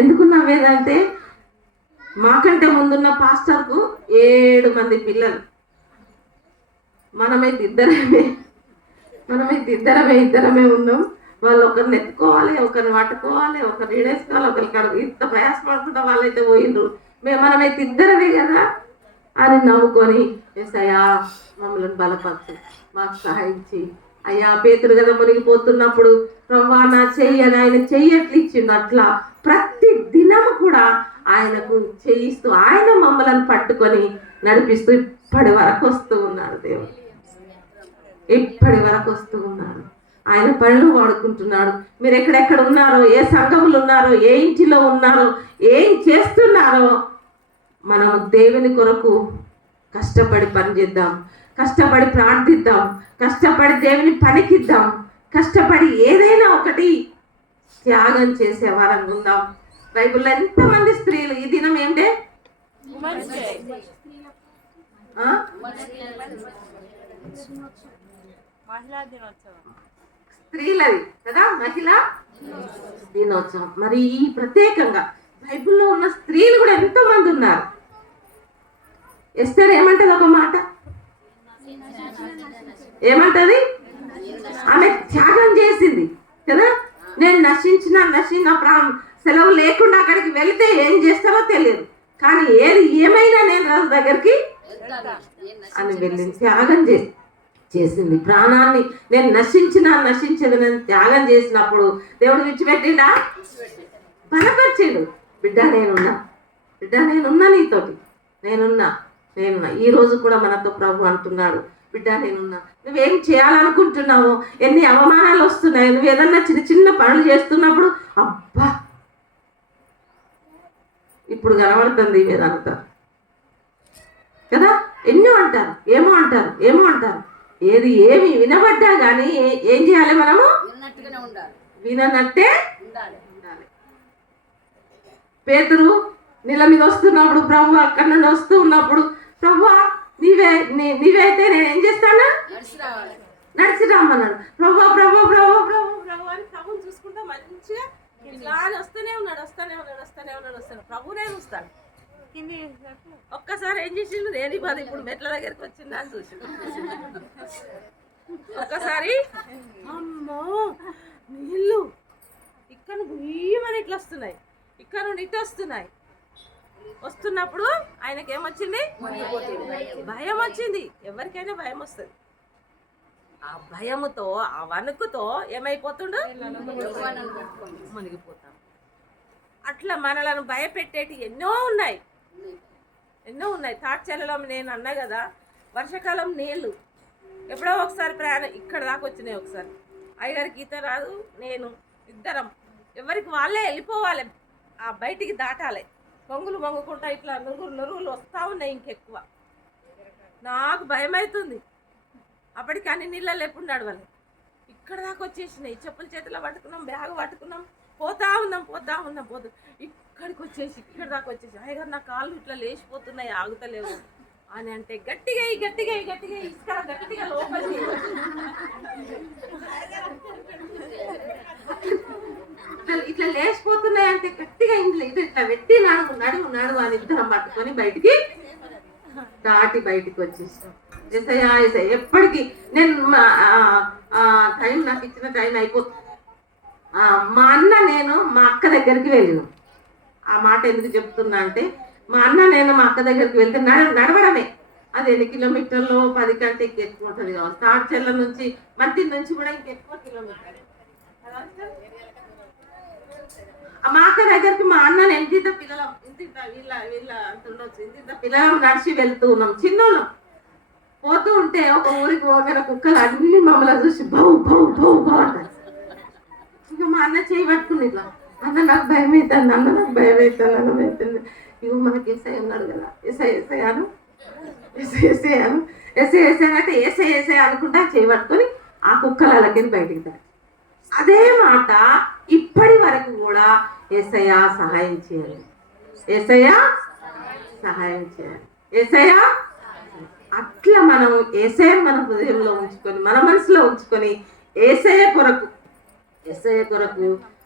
ఎందుకు నవ్వేదంటే మాకంటే ముందున్న పాస్టర్కు 7 మంది పిల్లలు, మనమైతే ఇద్దరమే ఉన్నాం. వాళ్ళు ఒకరిని ఎత్తుకోవాలి, ఒకరిని పట్టుకోవాలి, ఒకరిని ఈడేసుకోవాలి, ఒకరికి అడుగు, ఇంత ప్రయాసపడుతుంటే వాళ్ళైతే పోయిండ్రు, మనమైతే ఇద్దరమే కదా అని నవ్వుకొని యేసయ్యా మమ్మల్ని బలపరచు, మాకు సహాయించి. అయ్యా పేతురు కదా మునిగిపోతున్నప్పుడు ప్రభువా నా చెయ్యి అని ఆయన చెయ్యట్లు ఇచ్చిండు. అట్లా ప్రతి దినము కూడా ఆయనకు చేయిస్తూ ఆయన మమ్మల్ని పట్టుకొని నడిపిస్తూ ఇప్పటి వరకు వస్తూ ఉన్నాడు. దేవుడు ఇప్పటి వరకు వస్తూ ఉన్నాడు. ఆయన పనులు వాడుకుంటున్నాడు. మీరు ఎక్కడెక్కడ ఉన్నారో, ఏ సంఘములు ఉన్నారో, ఏ ఇంటిలో ఉన్నారో, ఏం చేస్తున్నారో, మనం దేవుని కొరకు కష్టపడి పనిచేద్దాం, కష్టపడి ప్రార్థిద్దాం, కష్టపడి దేవుని పనికిద్దాం, కష్టపడి ఏదైనా ఒకటి త్యాగం చేసే వారంగా ఉందాం. బైబిల్లో ఎంతమంది స్త్రీలు ఈ దినం ఏంటే స్త్రీలది కదా, మహిళా దినోత్సవం. మరి ఈ ప్రత్యేకంగా బైబిల్లో ఉన్న స్త్రీలు కూడా ఎంతో మంది ఉన్నారు. ఎస్తేర్ ఏమంటది, ఒక మాట ఏమంటది, ఆమె త్యాగం చేసింది కదా. నేను నశించిన సెలవు లేకుండా అక్కడికి వెళితే ఏం చేస్తారో తెలియదు, కానీ ఏమైనా నేను రాజు దగ్గరికి అని వెళ్ళింది, త్యాగం చేసింది. ప్రాణాన్ని నేను నశించేది నేను త్యాగం చేసినప్పుడు దేవుడు విడిచిపెట్టిండా, బలపరిచిండు. బిడ్డ నేనున్నా నీతోటి, నేనున్నా. ఈ రోజు కూడా మనతో ప్రభు అంటున్నాడు, బిడ్డ నేనున్నా. నువ్వేం చేయాలనుకుంటున్నావు, ఎన్ని అవమానాలు వస్తున్నాయి, నువ్వు ఏదన్నా చిన్న పనులు చేస్తున్నప్పుడు అబ్బా ఇప్పుడు కనబడుతుంది ఇదంతా కదా. ఏమో అంటారు. ఏమి వినబడ్డా కానీ ఏం చేయాలి, మనము విననట్టే ఉండాలి. పేతురు నీళ్ళ మీద వస్తున్నప్పుడు ప్రభు అక్కడి నుండి వస్తూ ఉన్నప్పుడు, ప్రభు నీవైతే నేను ఏం చేస్తాను, నడిచి రమ్మన్నాడు. ప్రభు అని ప్రభుని చూసుకుంటా మంచిగా ఇట్లా వస్తూనే ఉన్నాడు. ప్రభునే చూస్తాడు. ఒక్కసారి ఏం చేసిండు, దేని బాధ ఇప్పుడు మెట్ల దగ్గరికి వచ్చిందా అని చూసి ఒక్కసారి అమ్మో నీళ్ళు ఇక్కడ భీమని ఇట్లా వస్తున్నాయి, ఇక్కడ నుండి ఇటు వస్తున్నప్పుడు ఆయనకి ఏమొచ్చింది, భయం వచ్చింది. ఎవరికైనా భయం వస్తుంది. ఆ భయముతో, ఆ వణుకుతో ఏమైపోతుండు, మునిగిపోతాం. అట్లా మనలను భయపెట్టేటి ఎన్నో ఉన్నాయి. తాడ్చెలలో నేను అన్నా కదా, వర్షాకాలం నీళ్ళు ఎప్పుడో ఒకసారి ప్రయాణం ఇక్కడ దాకా వచ్చినాయి. ఒకసారి అయ్యగారికి ఈత రాదు, నేను ఇద్దరం ఎవరికి వాళ్ళే వెళ్ళిపోవాలి, ఆ బయటికి దాటాలి. పొంగులు మొంగుకుంటా ఇట్లా నురుగులు వస్తూ ఉన్నాయి. ఇంకెక్కువ నాకు భయం అవుతుంది. అప్పటికి అన్ని నీళ్ళల్లో ఎప్పుడు నడవాలి. ఇక్కడ దాకా వచ్చేసినాయి, చెప్పుల చేతిలో పట్టుకున్నాం, బ్యాగ్ పట్టుకున్నాం, పోతా ఉన్నాం ఇక్కడికి వచ్చేసి ఇక్కడ దాకా వచ్చేసి అయ్యగారు నా కాళ్ళు ఇట్లా లేచిపోతున్నాయి, ఆగుతలేవు అని అంటే గట్టిగా ఇసుక గట్టిగా లోపలికి ఇట్లా లేచిపోతున్నాయి అంటే గట్టిగా ఇంట్లో ఇట్లా పెట్టి నడువు అని ఇద్దరం పట్టుకొని బయటికి దాటి బయటికి వచ్చేసాం. ఎసయ్యా ఎప్పటికీ నేను టైం నాకు ఇచ్చిన టైం అయిపోతుంది. మా అన్న నేను మా అక్క దగ్గరికి వెళ్ళిన. ఆ మాట ఎందుకు చెప్తున్నా అంటే మా అన్న నేను మా అక్క దగ్గరికి వెళ్తే నడవడమే. అది 8 కిలోమీటర్లు 10 కంటే ఎక్కువ ఉంటుంది కావాలి. తాడ్చెల్ల నుంచి మంతి నుంచి కూడా ఇంకెక్కువ కిలోమీటర్. మా అక్క దగ్గరికి మా అన్న ఇంత పిల్లలం వీళ్ళ అంత ఉండొచ్చు, ఇంత పిల్లలం నడిచి వెళ్తూ ఉన్నాం. చిన్నోళ్ళం పోతూ ఉంటే ఒక ఊరికి పోగానే కుక్కలు అన్ని మమ్మల్ని చూసి బౌ బౌ బౌ బౌ అంటారు. ఇంకా మా అన్న చేయి పట్టుకుని ఇట్లా అన్న నాకు భయం అవుతుంది, నాకు భయం అవుతుంది. ఇగో మనకి ఎస్ఐ ఉన్నాడు కదా, ఎస్ఐ అను అంటే ఎస్ఐ అనుకుంటా చేయి పట్టుకొని ఆ కుక్కలు అలాగే బయటికి తాడు. అదే మాట ఇప్పటి వరకు కూడా యేసయ్యా సహాయం చేయాలి, యేసయ్యా అట్లా మనం యేసయ్యను మన హృదయంలో ఉంచుకొని మన మనసులో ఉంచుకొని యేసయ్య కొరకు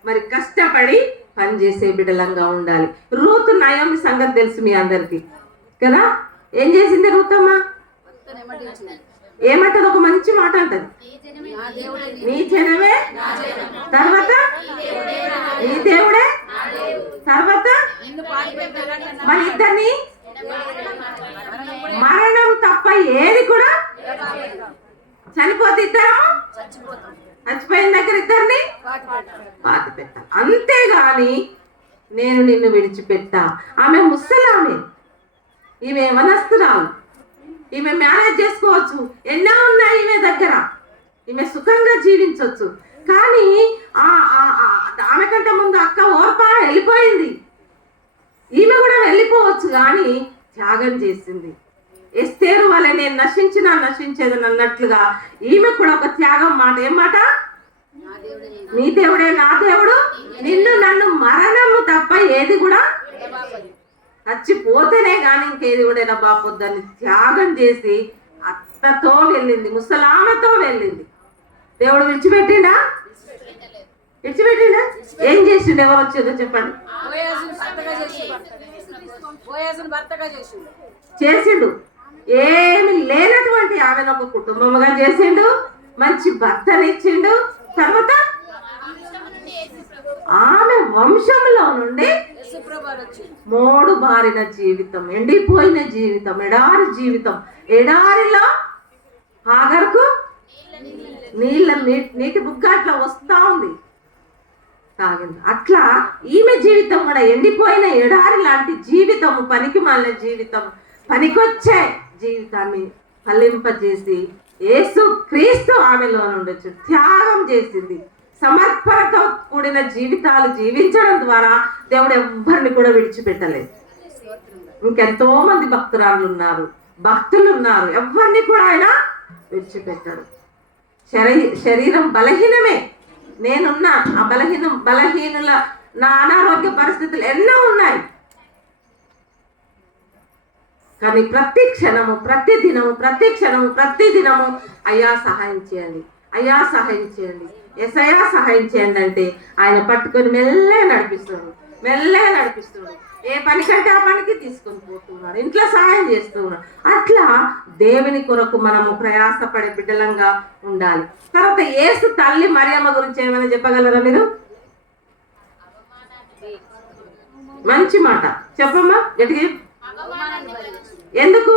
మరి కష్టపడి పనిచేసే బిడ్డలంగా ఉండాలి. రూతు నయోమి సంగతి తెలుసు మీ అందరికి కదా. ఏం చేసింది రూతమ్మ? ఏమంటది? ఒక మంచి మాట అంటది, నీ జనమే, తర్వాత నీ దేవుడే, తర్వాత మన ఇద్దరిని మరణం తప్ప ఏది కూడా చనిపోతే ఇద్దరము చచ్చిపోయిన దగ్గర ఇద్దరిని పాతి పెట్టా, అంతేగాని నేను నిన్ను విడిచిపెట్టా. ఆమె ముసలామె, ఈమె వనస్తురాలు, ఈమె మ్యారేజ్ చేసుకోవచ్చు, ఎన్నో ఉన్నాయి ఈమె దగ్గర, ఈమె సుఖంగా జీవించవచ్చు. కానీ ఆమె కంటే ముందు అక్క ఓర్పా వెళ్ళిపోయింది, ఈమె కూడా వెళ్ళిపోవచ్చు, కానీ త్యాగం చేసింది. ఎస్తేరు వల్ల నేను నశించేదని అన్నట్లుగా ఈమె కూడా ఒక త్యాగం మాట. ఏం మాట? నీ దేవుడే నా దేవుడు, నిన్ను నన్ను మరణము తప్ప ఏది కూడా చచ్చిపోతేనే కానీ ఇంకేది కూడా బాపొద్దని త్యాగం చేసి అత్తతో వెళ్ళింది, ముసలామెతో వెళ్ళింది. దేవుడు విడిచిపెట్టిండా? ఏం చేసిండు? ఎవరు వచ్చేదో చెప్పండి. చేసిండు. ఏమి లేనటువంటి ఆమెను ఒక కుటుంబముగా చేసిండు, మంచి భర్తనిచ్చిండు. తర్వాత ఆమె వంశంలో నుండి 3 బారిన జీవితం, ఎండిపోయిన జీవితం, ఎడారి జీవితం, ఎడారిలో హాగర్కు నీటి బుగ్గ అట్లా వస్తా ఉంది, తాగింది. అట్లా ఈమె జీవితం కూడా ఎండిపోయిన ఎడారి లాంటి జీవితము, పనికి మాలిన జీవితం, పనికొచ్చే జీవితాన్ని ఫలింపజేసి యేసు క్రీస్తు ఆమెలో నుండి త్యాగం చేసింది. సమర్పణతో కూడిన జీవితాలు జీవించడం ద్వారా దేవుడు ఎవ్వరిని కూడా విడిచిపెట్టలేదు. ఇంకెంతో మంది భక్తులు ఉన్నారు, ఎవరిని కూడా ఆయన విడిచిపెట్టాడు. శరీరం బలహీనమే, నేనున్నా. ఆ బలహీనుల నా అనారోగ్య పరిస్థితులు ఎన్నో ఉన్నాయి. కానీ ప్రతి క్షణము అయ్యా సహాయం చేయండి, యేసయ్యా సహాయం చేయండి అంటే ఆయన పట్టుకొని మెల్లగా నడిపిస్తున్నాడు. ఏ పని కంటే ఆ పనికి తీసుకొని పోతున్నాడు, ఇంట్లో సహాయం చేస్తున్నాడు. అట్లా దేవుని కొరకు మనము ప్రయాసపడే బిడ్డలంగా ఉండాలి. తర్వాత యేసు తల్లి మరియమ్మ గురించి ఏమైనా చెప్పగలరా మీరు? మంచి మాట చెప్పమ్మా గట్టిగా. ఎందుకు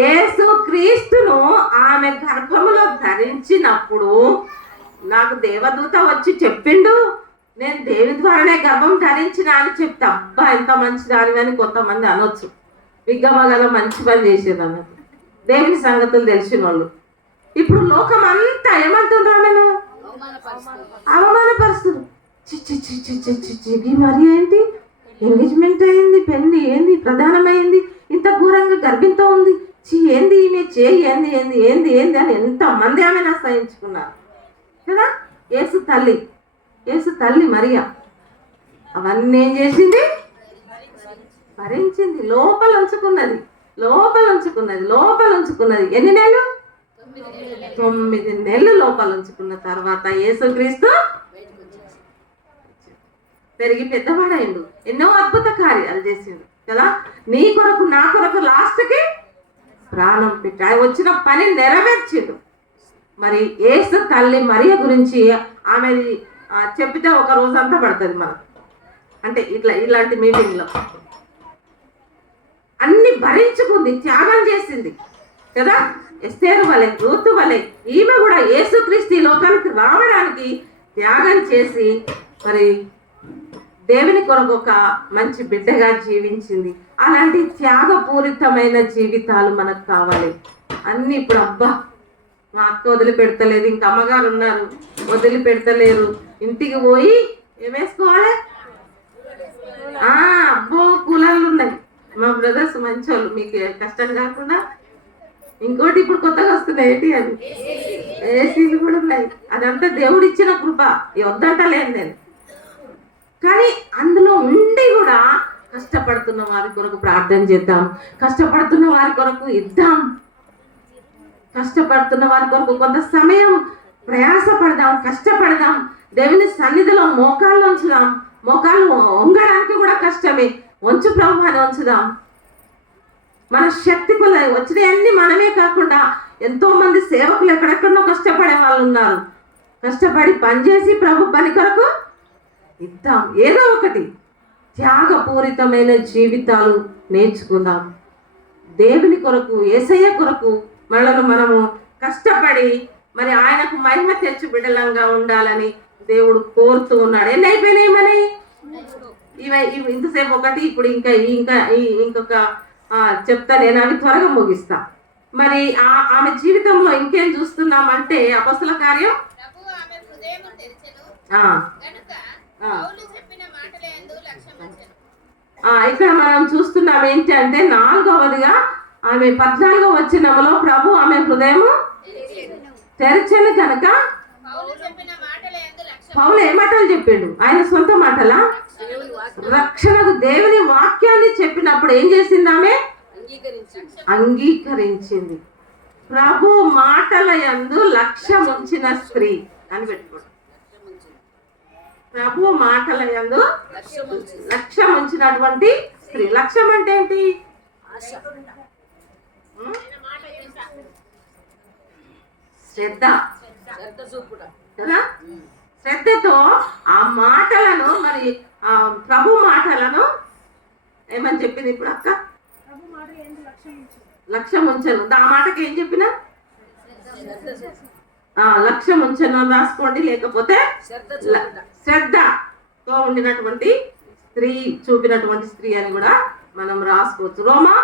యేసు క్రీస్తును ఆమె గర్భములో ధరించినప్పుడు నాకు దేవదూత వచ్చి చెప్పిండు, నేను దేవి ద్వారానే గర్భం ధరించిన అని చెప్తే అబ్బా ఎంత మంచి దాని అని కొంతమంది అనొచ్చు. విగ్గమగల మంచి పని చేసేది అన్నది దేవుని సంగతులు తెలిసిన వాళ్ళు. ఇప్పుడు లోకం అంతా ఏమంటున్నారు? ఆమెను అవమానపరుస్తున్నారు. చిచ్చి మరి ఏంటి, ఎంగేజ్మెంట్ అయింది, పెళ్లి ఏంది, ప్రధానమైంది, ఇంత ఘోరంగా గర్భింతో ఉంది, ఏంది ఈమె చేయి, ఏంది ఏంది ఏంది ఏంది అని ఎంతమంది ఆమెను అసహించుకున్నారు కదా. యేసు తల్లి మరియా అవన్నీ ఏం చేసింది? భరించింది. లోపల ఉంచుకున్నది. ఎన్ని నెలలు? 9 నెలలు లోపల ఉంచుకున్న తర్వాత యేసుక్రీస్తు పెరిగి పెద్దవాడైండు. ఎన్నో అద్భుత కార్యాలు చేసిండు కదా. నీ కొరకు నా కొరకు లాస్ట్కి ప్రాణం పెట్టి ఆయన వచ్చిన పని నెరవేర్చిండు. మరి యేసు తల్లి మరియ గురించి ఆమెది చెప్పితే ఒక రోజంతా పడుతుంది మనకు. అంటే ఇలాంటి మీటింగ్లో అన్ని భరించుకుంది, త్యాగం చేసింది కదా. ఎస్తేరు వలె, రూతు వలె ఈమె కూడా యేసుక్రీస్తు లోకానికి రావడానికి త్యాగం చేసి మరి దేవుని కొరకు ఒక మంచి బిడ్డగా జీవించింది. అలాంటి త్యాగపూరితమైన జీవితాలు మనకు కావాలి. అన్ని ఇప్పుడు అబ్బా మా అక్క వదిలిపెడతలేదు, ఇంక అమ్మగారు ఉన్నారు వదిలిపెడతలేరు, ఇంటికి పోయి ఏమేసుకోవాలి? అబ్బో కూలర్లు ఉన్నాయి, మా బ్రదర్స్ మంచోళ్ళు, మీకు కష్టం కాకుండా. ఇంకోటి ఇప్పుడు కొత్తగా వస్తున్నాయి, ఏంటి అవి ఏసీలు కూడా ఉన్నాయి. అదంతా దేవుడు ఇచ్చిన కృప, వద్దంటలేను నేను. కానీ అందులో ఉండి కూడా కష్టపడుతున్న వారి కొరకు ప్రార్థన చేద్దాం, కష్టపడుతున్న వారి కొరకు ఇద్దాం, కష్టపడుతున్న వారి కొరకు కొంత సమయం ప్రయాసపడదాం, కష్టపడదాం. దేవుని సన్నిధిలో మోకాళ్ళు ఉంచుదాం. మోకాళ్ళు వంగడానికి కూడా కష్టమే, వంచు ప్రభు అని ఉంచుదాం. మన శక్తి కొల వచ్చినవన్నీ మనమే కాకుండా ఎంతో మంది సేవకులు ఎక్కడెక్కడో కష్టపడే వాళ్ళు ఉన్నారు. కష్టపడి పనిచేసి ప్రభు పని కొరకు ఇద్దాం. ఏదో ఒకటి త్యాగపూరితమైన జీవితాలు నేర్చుకుందాం. దేవుని కొరకు, యేసయ్య కొరకు మనము కష్టపడి మరి ఆయనకు మహిమ తెచ్చు బిడ్డలంగా ఉండాలని దేవుడు కోరుతూ ఉన్నాడు. ఎన్ని అయిపోయినాయి మరి? ఇంతసేపు ఒకటి, ఇప్పుడు ఇంకొక చెప్తా నేను, అవి త్వరగా ముగిస్తా. మరి ఆమె జీవితంలో ఇంకేం చూస్తున్నామంటే అపొస్తల కార్యం ఇక్కడ మనం చూస్తున్నాం ఏంటి అంటే 4వదిగా ఆమె 14వ వచనంలో ప్రభు ఆమె హృదయము తెరచను కనుక పౌలు ఏ మాటలు చెప్పాడు? ఆయన సొంత మాటలా? రక్షణకు దేవుని వాక్యాన్ని చెప్పినప్పుడు ఏం చేసింది? ఆమె అంగీకరించింది. ప్రభు మాటల యందు లక్ష్యముంచిన స్త్రీ అని పెట్టుకోండి. ప్రభు మాటల యందు లక్ష్యముంచినటువంటి స్త్రీ. లక్ష్యం అంటే ఏంటి? శ్రద్ధ కదా. శ్రద్ధతో ఆ మాటలను, మరి ఆ ప్రభు మాటలను ఏమని చెప్పింది ఇప్పుడు అక్క? లక్ష్యం ఉంచను. ఆ మాటకి ఏం చెప్పినా లక్ష్యం ఉంచను రాసుకోండి, లేకపోతే శ్రద్ధతో ఉండినటువంటి స్త్రీ, చూపినటువంటి స్త్రీ అని కూడా మనం రాసుకోవచ్చు. రోమా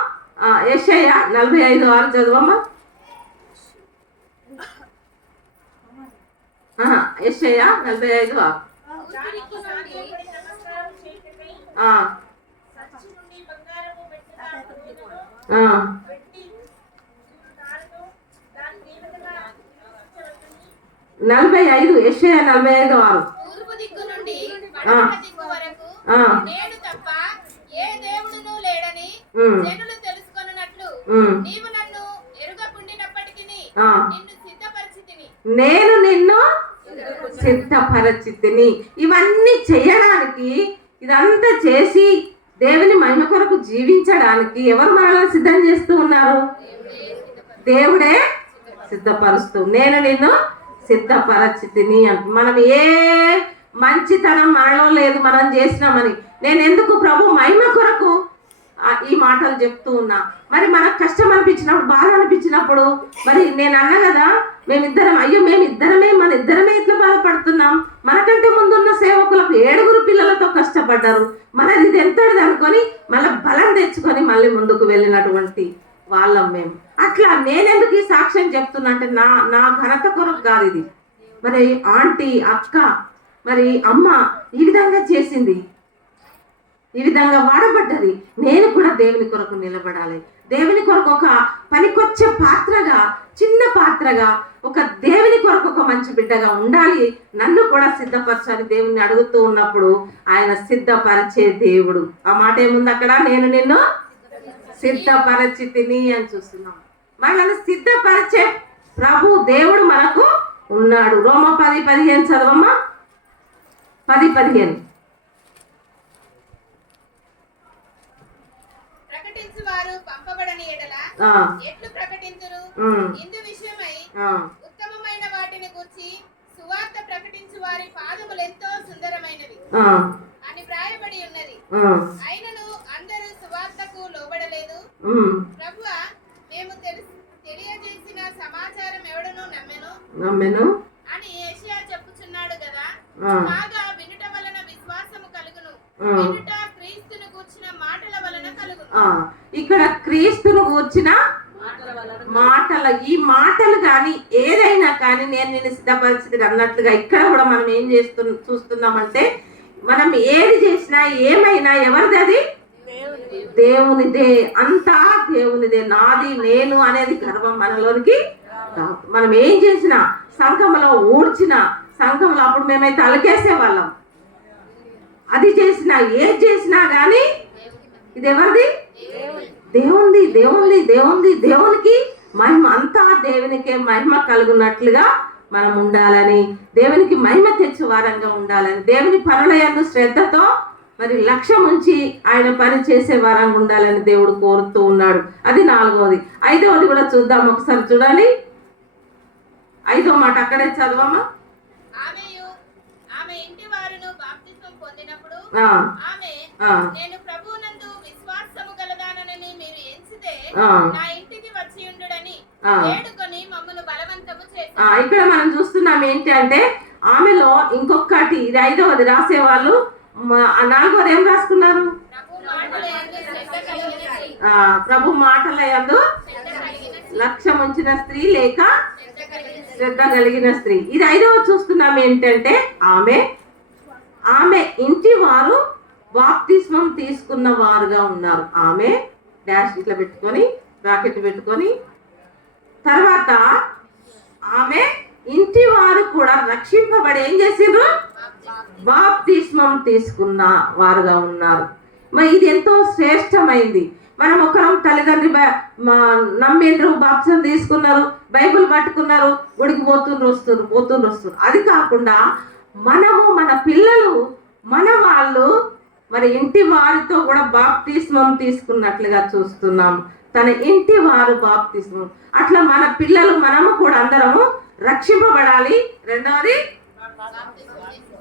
యెషయా 45:6 చదవమ్మా. యెషయా 45:6. యెషయా 45:6. నేను తప్ప ఏ దేవుడును లేడని జనులు తెలుసుకొనున్నట్లు నీవు నన్ను ఎరుగకుండినప్పటికిని నిన్ను సిద్ధపరిచితిని. నేను నిన్ను సిద్ధపరచితిని. ఇవన్నీ చేయడానికి, ఇదంతా చేసి దేవుని మహిమ కొరకు జీవించడానికి ఎవరు మనల్ని సిద్ధం చేస్తూ ఉన్నారు? దేవుడే సిద్ధపరుస్తూ, నేను నిన్ను సిద్ధపరచితిని అంట. మనం ఏ మంచితనం మనలో లేదు, మనం చేసినామని. నేను ఎందుకు ప్రభు మహిమ కొరకు ఈ మాటలు చెప్తూ ఉన్నా. మరి మనకు కష్టం అనిపించినప్పుడు, బాధ అనిపించినప్పుడు, మరి నేను అన్నా కదా, మేమిద్దరం మన ఇద్దరమే ఇట్లా బాధపడుతున్నాం. మనకంటే ముందున్న సేవకులకు 7 పిల్లలతో కష్టపడ్డారు. మనది ఇది ఎంతది అనుకొని మళ్ళీ బలం తెచ్చుకొని మళ్ళీ ముందుకు వెళ్ళినటువంటి వాళ్ళం మేము. అట్లా నేనెందుకు ఈ సాక్ష్యం చెప్తున్నా అంటే నా ఘనత కొరకు కాదు ఇది. మరి ఆంటీ, అక్క, మరి అమ్మ ఈ విధంగా చేసింది. ఈ విధంగా వాడబడ్డది. నేను కూడా దేవుని కొరకు నిలబడాలి, దేవుని కొరకు ఒక పనికొచ్చే పాత్రగా, చిన్న పాత్రగా, ఒక దేవుని కొరకు ఒక మంచి బిడ్డగా ఉండాలి, నన్ను కూడా సిద్ధపరచాలి దేవుని అడుగుతూ ఉన్నప్పుడు ఆయన సిద్ధపరిచే దేవుడు. ఆ మాట ఏముంది అక్కడ? నేను నిన్ను సిద్ధపరచితిని అని చూస్తున్నాం. మనల్ని సిద్ధపరిచే ప్రభు దేవుడు మనకు ఉన్నాడు. రోమ 10:15 చదవమ్మా. 10:15. ప్రకటించు వారు పంపబడని ఎడల ఎట్లు ప్రకటించురు? ఇందు విషయమై ఉత్తమమైన వాటిని గూర్చి సువార్త ప్రకటించు వారి పాదములు ఎంతో సుందరమైనవి అని వ్రాయబడి ఉన్నది. అయినను అందరూ సువార్తకు లోబడలేదు. ప్రభువా, మేము తెలియజేసిన సమాచారం ఎవడను నమ్మెను అని యెషయా చెప్పుచున్నాడు కదా. కాగా వినుట వలన విశ్వాసము కలుగును, వినుట క్రీస్తును గూర్చిన మాటల వలన కలుగును. ఇక్కడ క్రీస్తును గూర్చిన ఈ మాటలు కానీ ఏదైనా కానీ నేను నిన్ను సిద్ధపరిచితిని అన్నట్లుగా ఇక్కడ కూడా మనం ఏం చూస్తున్నామంటే, మనం ఏది చేసినా ఏమైనా ఎవరిది? అది దేవునిదే. అంతా దేవునిదే. నాది నేను అనేది గర్వం మనలోనికి రాదు. మనం ఏం చేసినా, సంఘంలో ఊడ్చిన, సంఘంలో అప్పుడు మేమైతే అలకేసే వాళ్ళం, అది చేసినా ఏది చేసినా కానీ ఇది ఎవరిది? దేవుంది, దేవుంది, దేవుంది. దేవునికి మహిమ, అంతా దేవునికే మహిమ కలుగున్నట్లుగా మనం ఉండాలని, దేవునికి మహిమ తెచ్చే వారంగా ఉండాలని, దేవుని పనుల యందు శ్రద్ధతో మరి లక్ష్యం ఉంచి ఆయన పని చేసే వారంగా ఉండాలని దేవుడు కోరుతూ ఉన్నాడు. అది 4వది. 5వది కూడా చూద్దాం ఒకసారి. చూడాలి 5వ మాట అక్కడే చదవమ్మా. ఆమె ఇంటి వారును బాప్తిస్మం పొందినప్పుడు ఆమె, నేను ప్రభువునందు విశ్వాసము గలదానని మీరు ఎంచితే నా ఇంటికి వచ్చి ఉండుడని వేడుకొని మమ్మల్ని బలవంతము చేశారు. ఇక్కడ మనం చూస్తున్నాం ఏంటి అంటే, ఆమెలో ఇంకొకటి, ఇది 5వది రాసేవాళ్ళు 4వది ఏం రాసుకున్నారు? ప్రభు మాటల యందు లక్ష్యం ఉంచిన స్త్రీ లేక శ్రద్ధ కలిగిన స్త్రీ. ఇది 5వది చూస్తున్నాం ఏంటంటే, ఆమె ఇంటి వారు బాప్తిస్మం తీసుకున్న వారుగా ఉన్నారు. ఆమె డాష్ ఇట్లా పెట్టుకొని బ్రాకెట్ పెట్టుకొని, తర్వాత ఆమె ఇంటి వారు కూడా రక్షింపబడి ఏం చేసిండ్రు? బాప్తిస్మం తీసుకున్న వారుగా ఉన్నారు. మరి ఇది ఎంతో శ్రేష్టమైంది. మనం ఒకరం తల్లిదండ్రి నమ్మిండ్రు, బాప్తిస్మం తీసుకున్నారు, బైబిల్ పట్టుకున్నారు, గుడికి పోతుండ్రు. అది కాకుండా మనము, మన పిల్లలు, మన వాళ్ళు మరి ఇంటి వారితో కూడా బాప్తిస్మం తీసుకున్నట్లుగా చూస్తున్నాం. తన ఇంటి వారు బాప్తిస్మం. అట్లా మన పిల్లలు, మనము కూడా అందరము రక్షింపబడాలి. 2వది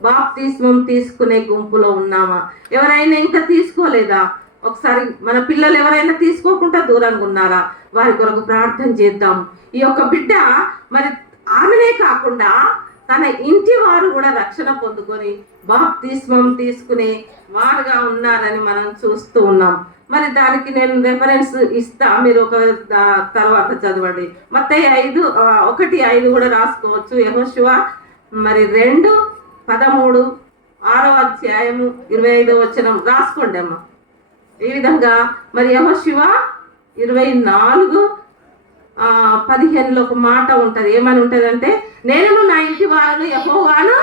బాప్తిస్మం తీసుకునే గుంపులో ఉన్నామా? ఎవరైనా ఇంకా తీసుకోలేదా? ఒకసారి మన పిల్లలు ఎవరైనా తీసుకోకుండా దూరంగా ఉన్నారా? వారి కొరకు ప్రార్థన చేద్దాం. ఈ యొక్క బిడ్డ మరి ఆమెనే కాకుండా తన ఇంటి వారు కూడా రక్షణ పొందుకొని బాప్తిస్మం తీసుకునే వారుగా ఉన్నారని మనం చూస్తూ ఉన్నాం. మరి దానికి నేను రెఫరెన్స్ ఇస్తా, మీరు ఒక తర్వాత చదవండి. మత్తయి 1:5 కూడా రాసుకోవచ్చు. యెహోషువ మరి 2:13 6వ అధ్యాయము 25వ వచనం రాసుకోండి అమ్మ. ఈ విధంగా మరి యెహోషువ 24:15 ఒక మాట ఉంటది. ఏమని ఉంటదంటే, నేను నా ఇంటి వారిని యెహోవాను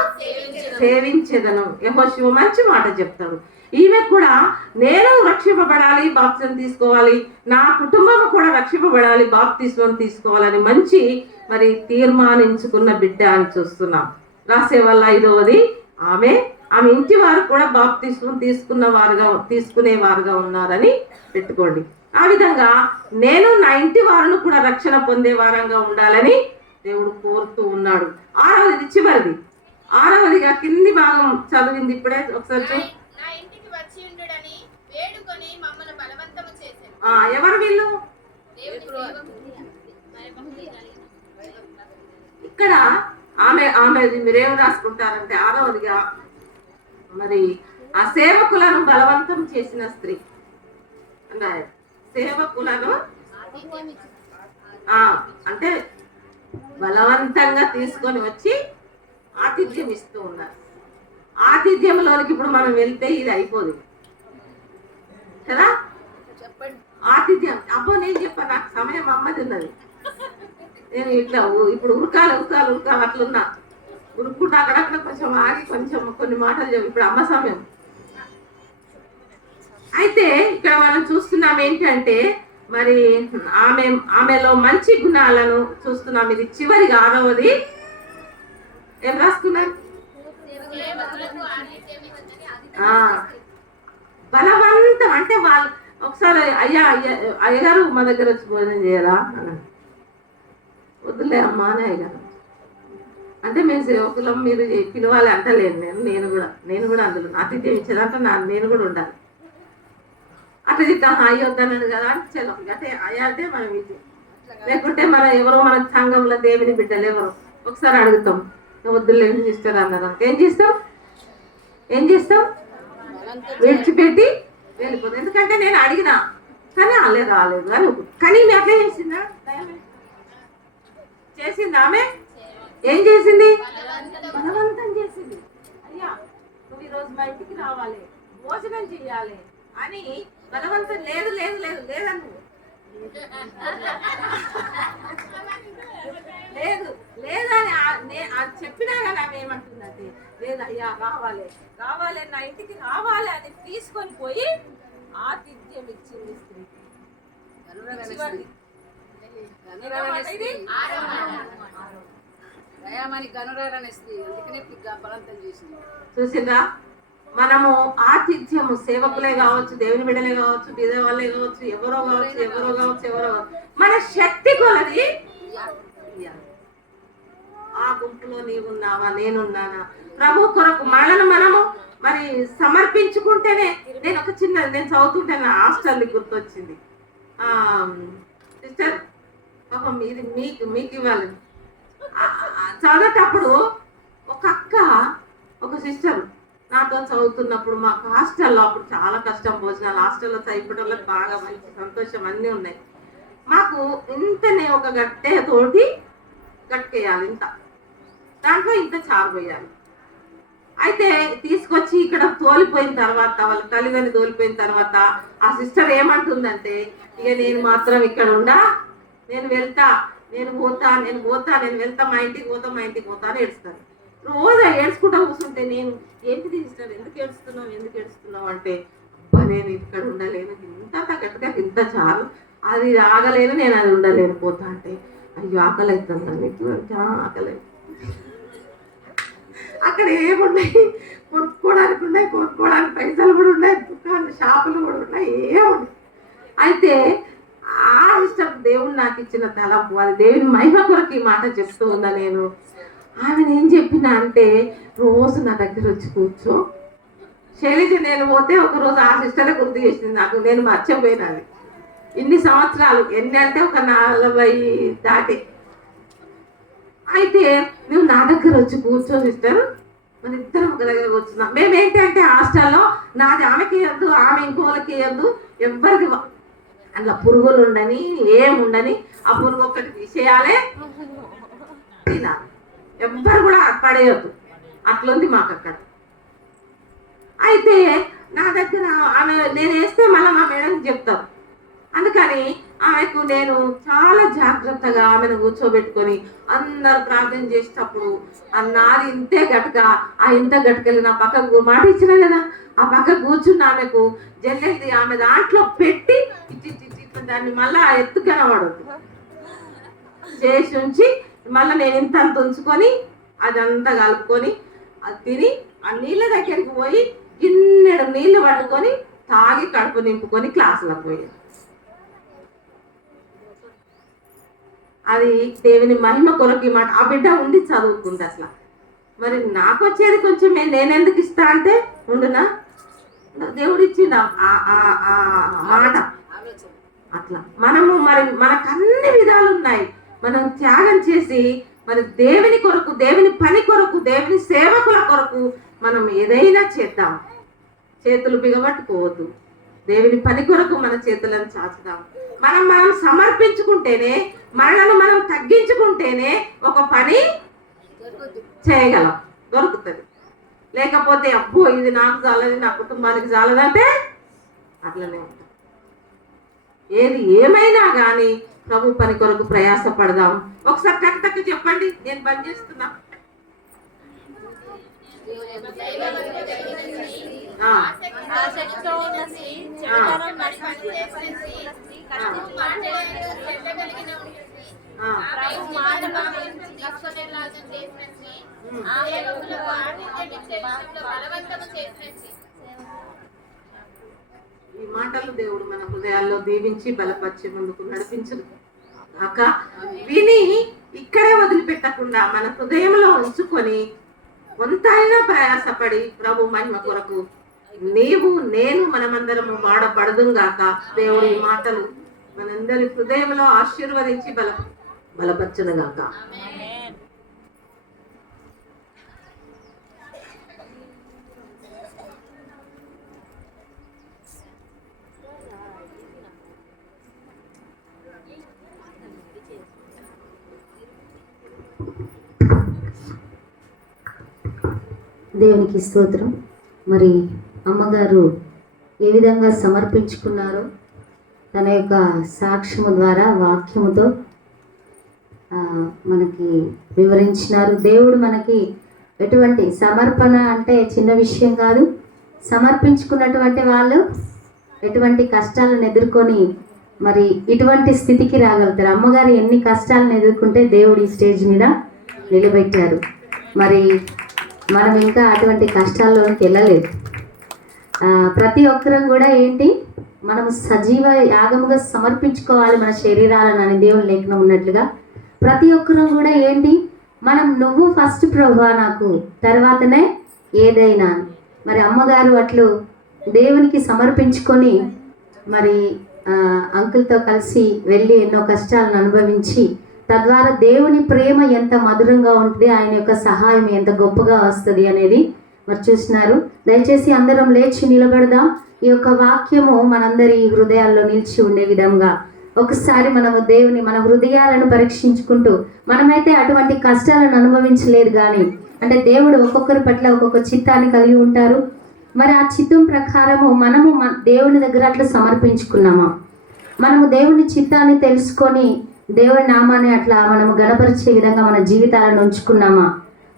సేవించెదను. యెహోషువ మంచి మాట చెప్తాడు. ఈమె కూడా నేను రక్షింపబడాలి, బాప్తిస్మం తీసుకోవాలి, నా కుటుంబం కూడా రక్షింపబడాలి, బాప్తిస్మం తీసుకోవాలని మంచి మరి తీర్మానించుకున్న బిడ్డ అని చూస్తున్నాం. రాసే వల్ల 5వది ఆమె ఇంటి వారు కూడా బాప్తిస్మం తీసుకునేవారుగా ఉన్నారని పెట్టుకోండి. ఆ విధంగా నేను నా ఇంటి వారిని కూడా రక్షణ పొందే వారంగా ఉండాలని దేవుడు కోరుతూ ఉన్నాడు. 6వది చివరిది. 6వదిగా కింది భాగం చదివింది ఇప్పుడే ఒకసారి. ఎవరు వీళ్ళు? ఇక్కడ ఆమె మీరేం రాసుకుంటారంటే, 6వదిగా మరి ఆ సేవకులను బలవంతం చేసిన స్త్రీ. సేవకులను అంటే బలవంతంగా తీసుకొని వచ్చి ఆతిథ్యం ఇస్తూ ఉన్నారు. ఆతిథ్యంలోనికి ఇప్పుడు మనం వెళ్తే ఇది అయిపోదు. కదా. చెప్పండి. ఆతిథ్యం. అబ్బో నేను చెప్పాను, నాకు సమయం అమ్మది ఉన్నది. నేను ఇట్లా ఇప్పుడు ఉరకాలి అట్లున్నా ఉరుక్కుంటా అక్కడక్కడ కొంచెం ఆగి కొంచెం కొన్ని మాటలు చెప్పు. ఇప్పుడు అమ్మ సమయం. అయితే ఇక్కడ మనం చూస్తున్నాం ఏంటంటే మరి ఆమెలో మంచి గుణాలను చూస్తున్నాం. ఇది చివరిగా 6వది ఏం రాసుకున్నారు? బలవంతం. అంటే వాళ్ళు ఒకసారి అయ్యగారు మా దగ్గర వచ్చి భోజనం చేయరా అన్నారు. వద్దులే అమ్మా అని అయ్యగారు. అంటే మేము సేవకులం, మీరు పిలవాలి అంటలేను. నేను కూడా అందులో ఆతిథ్యం ఇచ్చేదంటే నేను కూడా ఉండాలి. అట్లా చెప్తా అయ్యి వద్దన్నాడు కదా అని చెల్లం. అంటే అయ్యా అంటే మనం ఇది, లేకుంటే మనం ఎవరో మన సంఘంలో దేవుని బిడ్డలు ఎవరో ఒకసారి అడుగుతాం, వద్దులే సిస్టర్ అన్నారు. ఏం చేస్తాం విడిచిపెట్టి వెళ్ళిపోతుంది. ఎందుకంటే నేను అడిగినా కానీ రాలేదు అని. కానీ మీ అట్లా చేసిందా ఆమె? ఏం చేసింది? బలవంతం చేసింది. అయ్యా నువ్వు ఈరోజు మా ఇంటికి రావాలి, భోజనం చెయ్యాలి అని బలవంతం. లేదను లేదని చెప్పినా కానీ ఆమె ఏమంటుందంటే లేదయ్యా రావాలి నా ఇంటికి రావాలి అని తీసుకొని పోయి ఆతిథ్యం ఇచ్చింది స్త్రీ. చూసిందా? మనము ఆతిథ్యము సేవకులే కావచ్చు, దేవుని బిడ్డలే కావచ్చు, బీద వాళ్ళే కావచ్చు, ఎవరో కావచ్చు మన శక్తి కొలది ఆ గుంపులో నీవున్నావా, నేనున్నానా, ప్రభు కొరకు మనను మనము మరి సమర్పించుకుంటేనే. నేను చదువుతుంటే నా హాస్టల్ని గుర్తొచ్చింది. సిస్టర్ పాపం ఇది మీకు ఇవ్వాలి. చదివేటప్పుడు ఒక సిస్టర్ నాతో చదువుతున్నప్పుడు మాకు హాస్టల్లో అప్పుడు చాలా కష్టం. భోజనాలు హాస్టల్లో చదివేటోళ్ళకి బాగా మంచి సంతోషం అన్నీ ఉన్నాయి. మాకు ఇంతనే ఒక గట్టెతోటి గట్టేయాలి, దాంట్లో ఇంత చారు పోయాలి. అయితే తీసుకొచ్చి ఇక్కడ తోలిపోయిన తర్వాత, వాళ్ళ తల్లిదండ్రులు తోలిపోయిన తర్వాత ఆ సిస్టర్ ఏమంటుందంటే, ఇక నేను మాత్రం ఇక్కడ ఉండా, నేను వెళ్తా, నేను వెళ్తా, మా ఇంటికి పోతా అని ఏడుస్తాను. రోజు ఏడ్చుకుంటా కూర్చుంటే నేను ఏంటిది సిస్టర్ ఎందుకు ఏడుస్తున్నావు అంటే, అబ్బా నేను ఇక్కడ ఉండలేను, ఇంత గట్టిగా ఇంత చాలు, అది ఆగలేను, నేను అది ఉండలేను పోతా అంటే, అయ్యో ఆకలి అవుతుందా నీకు? ఆకలి. అక్కడ ఏమున్నాయి? కొనుక్కోవడానికి పైసలు కూడా ఉన్నాయి, షాపులు కూడా ఉన్నాయి, ఏమున్నాయి. అయితే ఆ ఇష్టం దేవుడు నాకు ఇచ్చిన తలంపు, అది దేవుని మహిమ కొరకు ఈ మాట చెప్తూ ఉందా. నేను ఆమెను ఏం చెప్పినా అంటే, రోజు నా దగ్గర వచ్చి కూర్చో. శైలజ నేను పోతే ఒకరోజు ఆ సిస్టరే గుర్తు చేసింది నాకు, నేను మర్చిపోయినాను. ఇన్ని సంవత్సరాలు, ఎన్ని అంటే ఒక 40 దాటి. అయితే నువ్వు నా దగ్గర వచ్చి కూర్చో సిస్టర్, మన ఇద్దరం ఒక దగ్గర కూర్చున్నాం. మేమేంటి అంటే హాస్టల్లో నాది ఆమెకి వేయద్దు, ఆమె ఇంకోళ్ళకి వేయద్దు, ఎవరికి అందులో పురుగులు ఉండని ఏముండని, ఆ పురుగు ఒక్కటి తీసేయాలి, తినాలి, ఎవ్వరు కూడా పడేయద్దు. అట్లుంది మాకు అక్కడ. అయితే నా దగ్గర ఆమె నేను వేస్తే మళ్ళీ మా మేడంకి చెప్తాను. అందుకని ఆమెకు నేను చాలా జాగ్రత్తగా ఆమెను కూర్చోబెట్టుకొని అందరు ప్రార్థన చేసేటప్పుడు నాది ఇంతే గట్క, ఆ ఇంత గట్కెళ్ళి నా పక్కకు మాట ఇచ్చిన కదా, ఆ పక్క కూర్చున్న ఆమెకు జల్లెది ఆమె దాంట్లో పెట్టి దాన్ని మళ్ళా ఎత్తుకనబడదు చేసి ఉంచి, మళ్ళీ నేను ఇంత అంత ఉంచుకొని అదంతా కలుపుకొని అది తిని ఆ నీళ్ళ దగ్గరికి పోయి గిన్నెడు నీళ్లు పట్టుకొని తాగి కడుపు నింపుకొని క్లాసులకు పోయాను. అది దేవుని మహిమ కొరకు మాట. ఆ బిడ్డ ఉండి చదువుకుంది. అసలు మరి నాకు వచ్చేది కొంచెం నేనెందుకు ఇస్తా అంటే ఉండునా, దేవుడు ఇచ్చిండు ఆ మాట. అట్లా మనము మరి మనకు అన్ని విధాలు ఉన్నాయి. మనం త్యాగం చేసి మరి దేవుని కొరకు, దేవుని పని కొరకు, దేవుని సేవకుల కొరకు మనం ఏదైనా చేద్దాం. చేతులు బిగబట్టుకోవద్దు. దేవుని పని కొరకు మన చేతులను చాచుదాం. మనం సమర్పించుకుంటేనే, మనలను మనం తగ్గించుకుంటేనే ఒక పని చేయగలం, దొరుకుతుంది. లేకపోతే అబ్బో ఇది నాకు చాలది, నా కుటుంబానికి చాలదంటే అట్లనే ఉంటాం. ఏది ఏమైనా కానీ ప్రభు పని కొరకు ప్రయాస పడదాం. ఒకసారి టక్ చెప్పండి, నేను బంద్ చేస్తున్నా. ఈ మాటలు దేవుడు మన హృదయాల్లో దీవించి బలపరిచి ముందుకు నడిపించదు కాక విని ఇక్కడే వదిలిపెట్టకుండా మన హృదయంలో ఉంచుకొని కొంతైనా ప్రయాసపడి ప్రభు మహిమ కొరకు నీవు నేను మనమందరము వాడబడదు గాక. దేవుడి ఈ మాటలు మనందరి హృదయంలో ఆశీర్వదించి బలపరచును గాక. దేవునికి స్తోత్రం. మరి అమ్మగారు ఏ విధంగా సమర్పించుకున్నారో తన యొక్క సాక్ష్యము ద్వారా వాక్యముతో మనకి వివరించినారు. దేవుడు మనకి ఎటువంటి సమర్పణ అంటే చిన్న విషయం కాదు. సమర్పించుకున్నటువంటి వాళ్ళు ఎటువంటి కష్టాలను ఎదుర్కొని మరి ఇటువంటి స్థితికి రాగలుగుతారు. అమ్మగారు ఎన్ని కష్టాలను ఎదుర్కొంటే దేవుడు ఈ స్టేజ్ మీద నిలబెట్టారు. మరి మనం ఇంకా అటువంటి కష్టాల్లోకి వెళ్ళలేదు. ప్రతి ఒక్కరం కూడా ఏంటి, మనం సజీవ యాగముగా సమర్పించుకోవాలి మన శరీరాలను అని దేవుని లేఖనం ఉన్నట్లుగా ప్రతి ఒక్కరం కూడా ఏంటి, మనం నువ్వు ఫస్ట్ ప్రభువా నాకు, తర్వాతనే ఏదైనా. మరి అమ్మగారు అట్లు దేవునికి సమర్పించుకొని మరి అంకుల్తో కలిసి వెళ్ళి ఎన్నో కష్టాలను అనుభవించి తద్వారా దేవుని ప్రేమ ఎంత మధురంగా ఉంటుంది, ఆయన యొక్క సహాయం ఎంత గొప్పగా వస్తుంది అనేది మరి చూస్తున్నారు. దయచేసి అందరం లేచి నిలబడదాం. ఈ యొక్క వాక్యము మనందరి హృదయాల్లో నిలిచి ఉండే విధంగా ఒకసారి మనము దేవుని మన హృదయాలను పరీక్షించుకుంటూ, మనమైతే అటువంటి కష్టాలను అనుభవించలేదు కానీ అంటే దేవుడు ఒక్కొక్కరి పట్ల ఒక్కొక్క చిత్తాన్ని కలిగి ఉంటారు. మరి ఆ చిత్తం ప్రకారము మనము దేవుని దగ్గర అట్లా సమర్పించుకున్నామా, మనము దేవుని చిత్తాన్ని తెలుసుకొని దేవుని నామాన్ని అట్లా మనము గణపరిచే విధంగా మన జీవితాలను ఉంచుకున్నామా?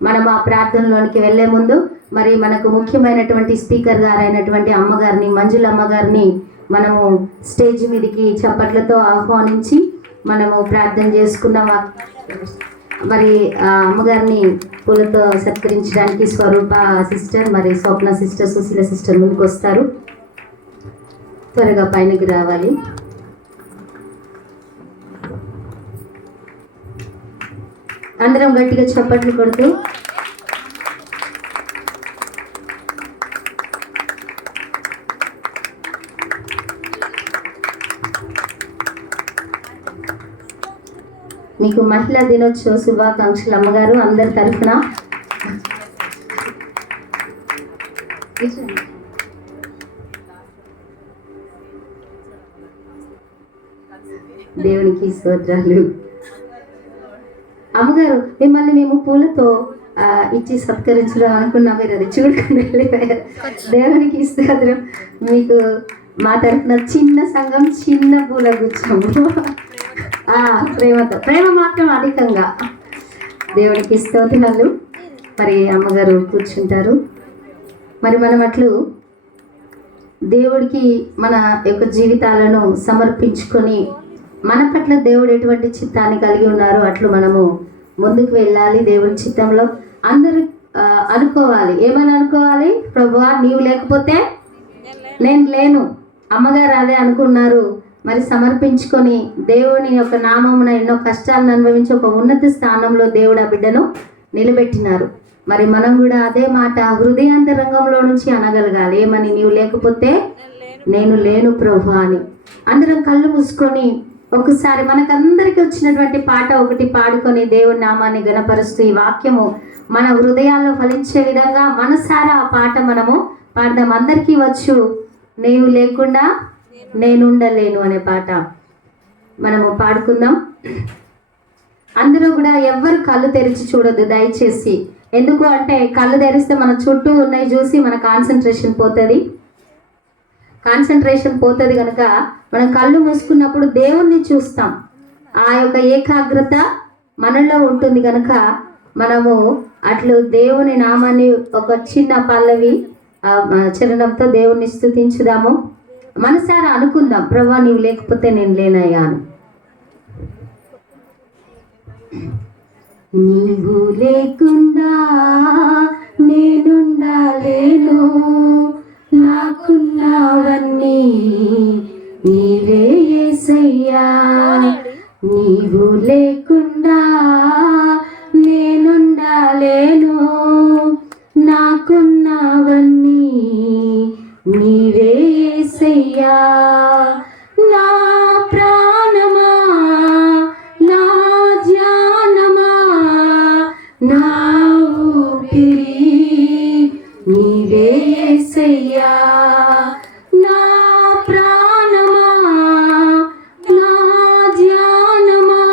మనం ఆ ప్రార్థనలోనికి వెళ్లే ముందు మరి మనకు ముఖ్యమైనటువంటి స్పీకర్ గారు అయినటువంటి అమ్మగారిని, మంజుల అమ్మగారిని మనము స్టేజ్ మీదకి చప్పట్లతో ఆహ్వానించి మనము ప్రార్థన చేసుకున్నామా. మరి ఆ అమ్మగారిని పూలతో సత్కరించడానికి స్వరూప సిస్టర్, మరి స్వప్న సిస్టర్, సుశీల సిస్టర్ ముందుకు వస్తారు. త్వరగా పైనకి రావాలి. అందరం గట్టిగా చప్పట్లు కొడుతూ మీకు మహిళా దినోత్సవ శుభాకాంక్షలు అమ్మగారు అందరి తరఫున. దేవునికి స్తోత్రాలు. అమ్మగారు మిమ్మల్ని మేము పూలతో ఇచ్చి సత్కరించడం అనుకున్నా, మీరు అది చూడకుండా వెళ్ళిపోయారు. దేవునికి స్తోత్రం. మీకు మా తరఫున చిన్న సంఘం చిన్న పూల గుచ్చాము, ప్రేమతో, ప్రేమ మాత్రం అధికంగా. దేవునికి స్తోత్రాలు. మరి అమ్మగారు కూర్చుంటారు. మరి మనం అట్లు దేవుడికి మన యొక్క జీవితాలను సమర్పించుకొని మన పట్ల దేవుడు ఎటువంటి చిత్తాన్ని కలిగి ఉన్నారో అట్లు మనము ముందుకు వెళ్ళాలి. దేవుడి చిత్తంలో అందరూ అనుకోవాలి. ఏమని అనుకోవాలి? ప్రభువా నీవు లేకపోతే నేను లేను. అమ్మగారు అదే అనుకున్నారు. మరి సమర్పించుకొని దేవుని యొక్క నామమున ఎన్నో కష్టాలను అనుభవించి ఒక ఉన్నత స్థానంలో దేవుడు ఆ బిడ్డను నిలబెట్టినారు. మరి మనం కూడా అదే మాట హృదయాంతరంగంలో నుంచి అనగలగాలి. ఏమని? నీవు లేకపోతే నేను లేను ప్రభువా అని. అందరం కళ్ళు మూసుకొని ఒకసారి మనకందరికి వచ్చినటువంటి పాట ఒకటి పాడుకొని దేవుని నామాన్ని గణపరుస్తూ ఈ వాక్యము మన హృదయాల్లో ఫలించే విధంగా మనసారా ఆ పాట మనము పాడదాం. అందరికీ వచ్చు నీవు లేకుండా నేనుండలేను అనే పాట మనము పాడుకుందాం. అందరూ కూడా ఎవ్వరు కళ్ళు తెరిచి చూడొద్దు దయచేసి. ఎందుకు అంటే కళ్ళు తెరిస్తే మన చుట్టూ ఉన్నాయి చూసి మన కాన్సన్ట్రేషన్ పోతుంది. కాన్సన్ట్రేషన్ పోతుంది కనుక మనం కళ్ళు మూసుకున్నప్పుడు దేవుణ్ణి చూస్తాం. ఆ యొక్క ఏకాగ్రత మనలో ఉంటుంది కనుక మనము అట్లు దేవుని నామాన్ని ఒక చిన్న పల్లవి చరణంతో దేవుణ్ణి స్తుతించుదాము. మనసారా అనుకుందాం, ప్రభువా నీవు లేకపోతే నేను లేనయ్యా అని. నీవు లేకుండా నేనుండలేను, నాకున్నవన్నీ నీవే యేసయ్యా. నీవు లేకుండా నేనుండలేను, నాకున్నవన్నీ నీవే యేసయ్యా. నా ప్రాణమా, నా ధ్యానమా, నా ఊపిరి నీవే యేసయ్యా. నా ప్రాణమా, నా ధ్యానమా,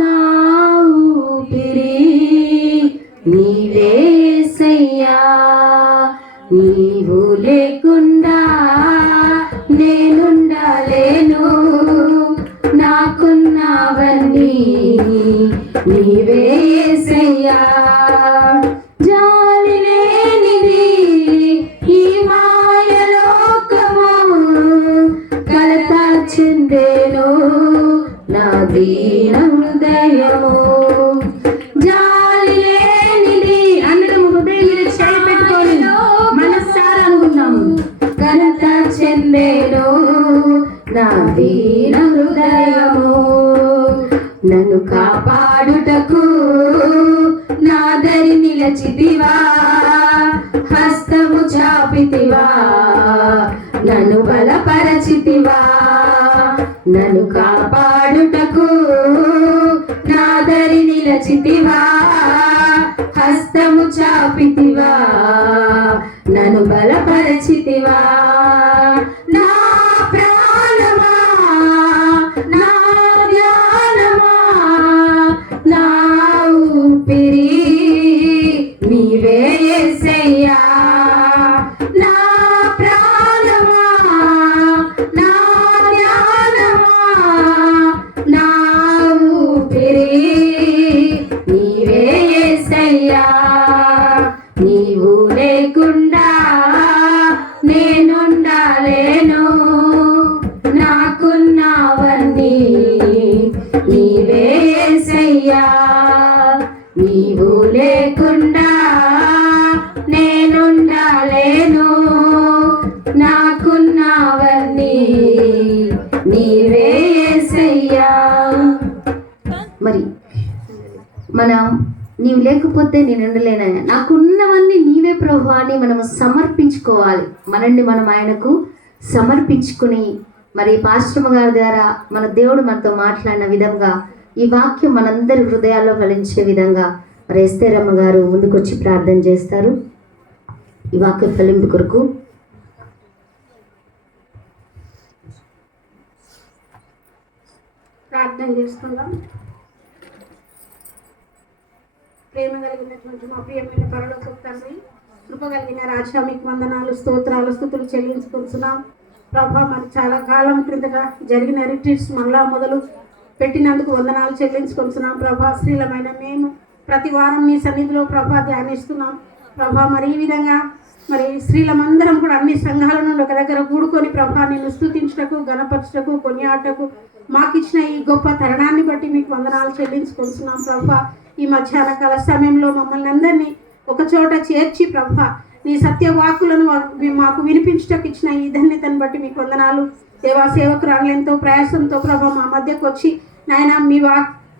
నా ఊపిరి నీవే యేసయ్యా. నీవు లేకుండా నేనుండలేను, నాకున్నవన్నీ నీవే యేసయ్యా. జాలి లేనిది ఈ మాయలోకము, కలత చెందేను నా దీన హృదయము. జాలి లేనిది అందరం హృదయం మీద చేయి పెట్టుకొని మనసారా అనుకున్నాం. కలత చెందేను నా దీన హృదయము. నన్ను కాపాడుటకు నా దరి నిలచితివా, హస్తము చాపితివా, నన్ను బలపరచితివా. నన్ను కాపాడుటకు నా దరి నిలచితివా, హస్తము చాపితివా, నన్ను బలపరచితివా. నా ప్రాణమా, నా ధ్యానమా, నా ఊపిరి నీవే యేసయ్యా. నా ప్రాణమా, నా ధ్యానమా, నా ఊపిరి నీవే యేసయ్యా. నీవు లేకుండా నేనుండలేను, నాకున్నవన్నీ నీవే యేసయ్యా. నీవు లేకుండా నేనుండలేను, నాకున్నవన్నీ నీవే యేసయ్యా. మరి మనం నీవు లేకపోతే నేను ఉండలేనయ్యా, నాకున్నవన్నీ నీవే ప్రభువా అని మనము సమర్పించుకోవాలి. మనల్ని మనం ఆయనకు సమర్పించుకుని మరి పాస్టర్మ గారి ద్వారా మన దేవుడు మనతో మాట్లాడిన విధంగా ఈ వాక్యం మనందరి హృదయాల్లో ఫలించే విధంగా మరి ఎస్తేరమ్మ గారు ముందుకొచ్చి ప్రార్థన చేస్తారు. ఈ వాక్య ఫలింపు కొరకు ప్రార్థన చేసుకుందాం. ప్రేమ కలిగినటువంటి మా ప్రియమైన పరలోకపు తండ్రి, కృప కలిగిన రాజా, మీకు వందనాలు, స్తోత్రాలు, స్తుతులు చెల్లించుకుంటున్నాం ప్రభా. మరి చాలా కాలం క్రిందగా జరిగిన రిట్రీట్స్ మళ్ళా మొదలు పెట్టినందుకు వందనాలు చెల్లించుకుంటున్నాం ప్రభా. శ్రీలమైన మేము ప్రతి వారం మీ సన్నిధిలో ప్రభా ధ్యానిస్తున్నాం ప్రభా. మరి ఈ విధంగా మరి స్త్రీలమందరం కూడా అన్ని సంఘాల నుండి ఒక దగ్గర కూడుకొని ప్రభా నిన్ను స్తుతించుటకు, గణపరచుటకు, కొనియాటకు మాకు ఇచ్చిన ఈ గొప్ప తరుణాన్ని బట్టి మీకు వందనాలు చెల్లించుకుంటున్నాం ప్రభా. ఈ మధ్యాహ్న కాల సమయంలో మమ్మల్ని అందరినీ ఒక చోట చేర్చి ప్రభా నీ సత్యవాకులను మాకు వినిపించటకు ఇచ్చిన ఈ ధన్యతను బట్టి మీకు వందనాలు దేవా. సేవకురాలు ఎంతో ప్రయాసంతో ప్రభా మా మధ్యకు వచ్చి నాయన మీ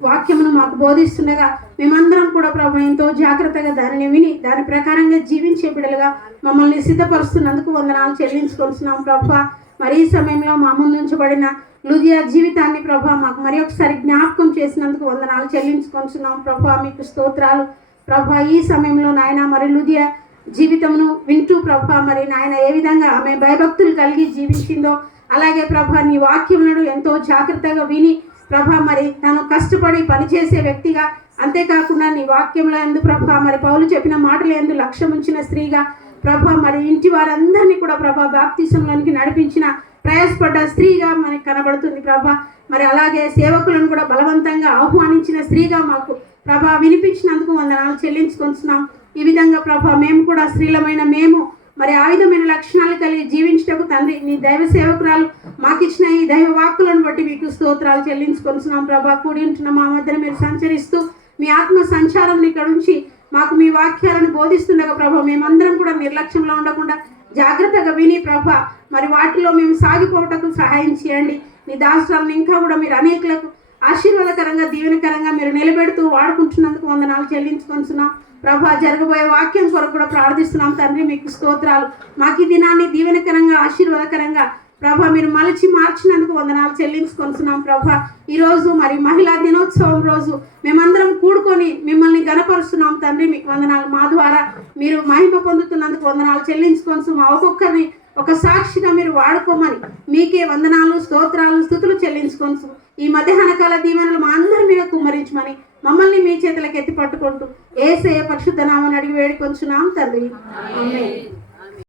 వాక్యమును మాకు బోధిస్తుండగా మేమందరం కూడా ప్రభా ఎంతో జాగ్రత్తగా దానిని విని దాని ప్రకారంగా జీవించే బిడ్డలుగా మమ్మల్ని సిద్ధపరుస్తున్నందుకు వందనాలు చెల్లించుకుంటున్నాం ప్రభా. మరి ఈ సమయంలో మా ముందు ఉంచబడిన లూదియా జీవితాన్ని ప్రభా మాకు మరి ఒకసారి జ్ఞాపకం చేసినందుకు వందనాలు చెల్లించుకుంటున్నాం ప్రభా. మీకు స్తోత్రాలు ప్రభా. ఈ సమయంలో నాయన మరి లూదియా జీవితమును వింటూ ప్రభా మరి నాయన ఏ విధంగా ఆమె భయభక్తులు కలిగి జీవించిందో అలాగే ప్రభా నీ వాక్యములను ఎంతో జాగ్రత్తగా విని ప్రభా మరి తను కష్టపడి పనిచేసే వ్యక్తిగా, అంతేకాకుండా నీ వాక్యంలో ఎందు ప్రభా మరి పౌలు చెప్పిన మాటలు ఎందు లక్ష్యం ఉంచిన స్త్రీగా ప్రభా మరి ఇంటి వారందరినీ కూడా ప్రభా బాప్తిసంలోనికి నడిపించిన ప్రయాసపడ్డ స్త్రీగా మనకి కనబడుతుంది ప్రభా. మరి అలాగే సేవకులను కూడా బలవంతంగా ఆహ్వానించిన స్త్రీగా మాకు ప్రభా వినిపించినందుకు వందనాలు చెల్లించుకుంటున్నాం. ఈ విధంగా ప్రభా మేము కూడా స్త్రీలమైన మేము మరి ఆయుధమైన లక్షణాలు కలిగి జీవించటకు తండ్రి నీ దైవ సేవకురాలు మాకిచ్చిన ఈ దైవ వాక్కులను బట్టి మీకు స్తోత్రాలు చెల్లించుకుంటున్నాం ప్రభా. కూడి ఉంటున్న మా మధ్యన మీరు సంచరిస్తూ మీ ఆత్మ సంచారం ఇక్కడ నుంచి మాకు మీ వాక్యాలను బోధిస్తుండగా ప్రభా మేమందరం కూడా నిర్లక్ష్యంలో ఉండకుండా జాగ్రత్తగా విని ప్రభా మరి వాటిలో మేము సాగిపోవటకు సహాయం చేయండి. నీ దాసులను ఇంకా కూడా మీరు అనేకులకు ఆశీర్వాదకరంగా దీవెనకరంగా మీరు నిలబెడుతూ వాడుకుంటున్నందుకు వందనాలు చెల్లించుకుంటున్నాం ప్రభా. జరగబోయే వాక్యం కొరకు కూడా ప్రార్థిస్తున్నాం తండ్రి, మీకు స్తోత్రాలు. మాకు ఈ దినాన్ని దీవెనకరంగా ఆశీర్వాదకరంగా ప్రభా మీరు మలిచి మార్చినందుకు వందనాలు చెల్లించుకుంటున్నాం ప్రభా. ఈరోజు మరి మహిళా దినోత్సవం రోజు మేమందరం కూడుకొని మిమ్మల్ని గణపరుస్తున్నాం తండ్రి, మీకు వందనాలు. మా ద్వారా మీరు మహిమ పొందుతున్నందుకు వందనాలు చెల్లించుకొని ఒక్కొక్కరిని ఒక సాక్షిగా మీరు వాడుకోమని మీకే వందనాలు స్తోత్రాలు స్తుతులు చెల్లించుకొని ఈ మధ్యాహ్న కాల దీవెనలు మా అందరి మీద కుమ్మరించమని మమ్మల్ని మీ చేతులకు ఎత్తి పట్టుకుంటూ యేసయ్య పరిశుద్ధ నామమున అడిగి వేడుకొంచున్నాం తండ్రి. ఆమేన్.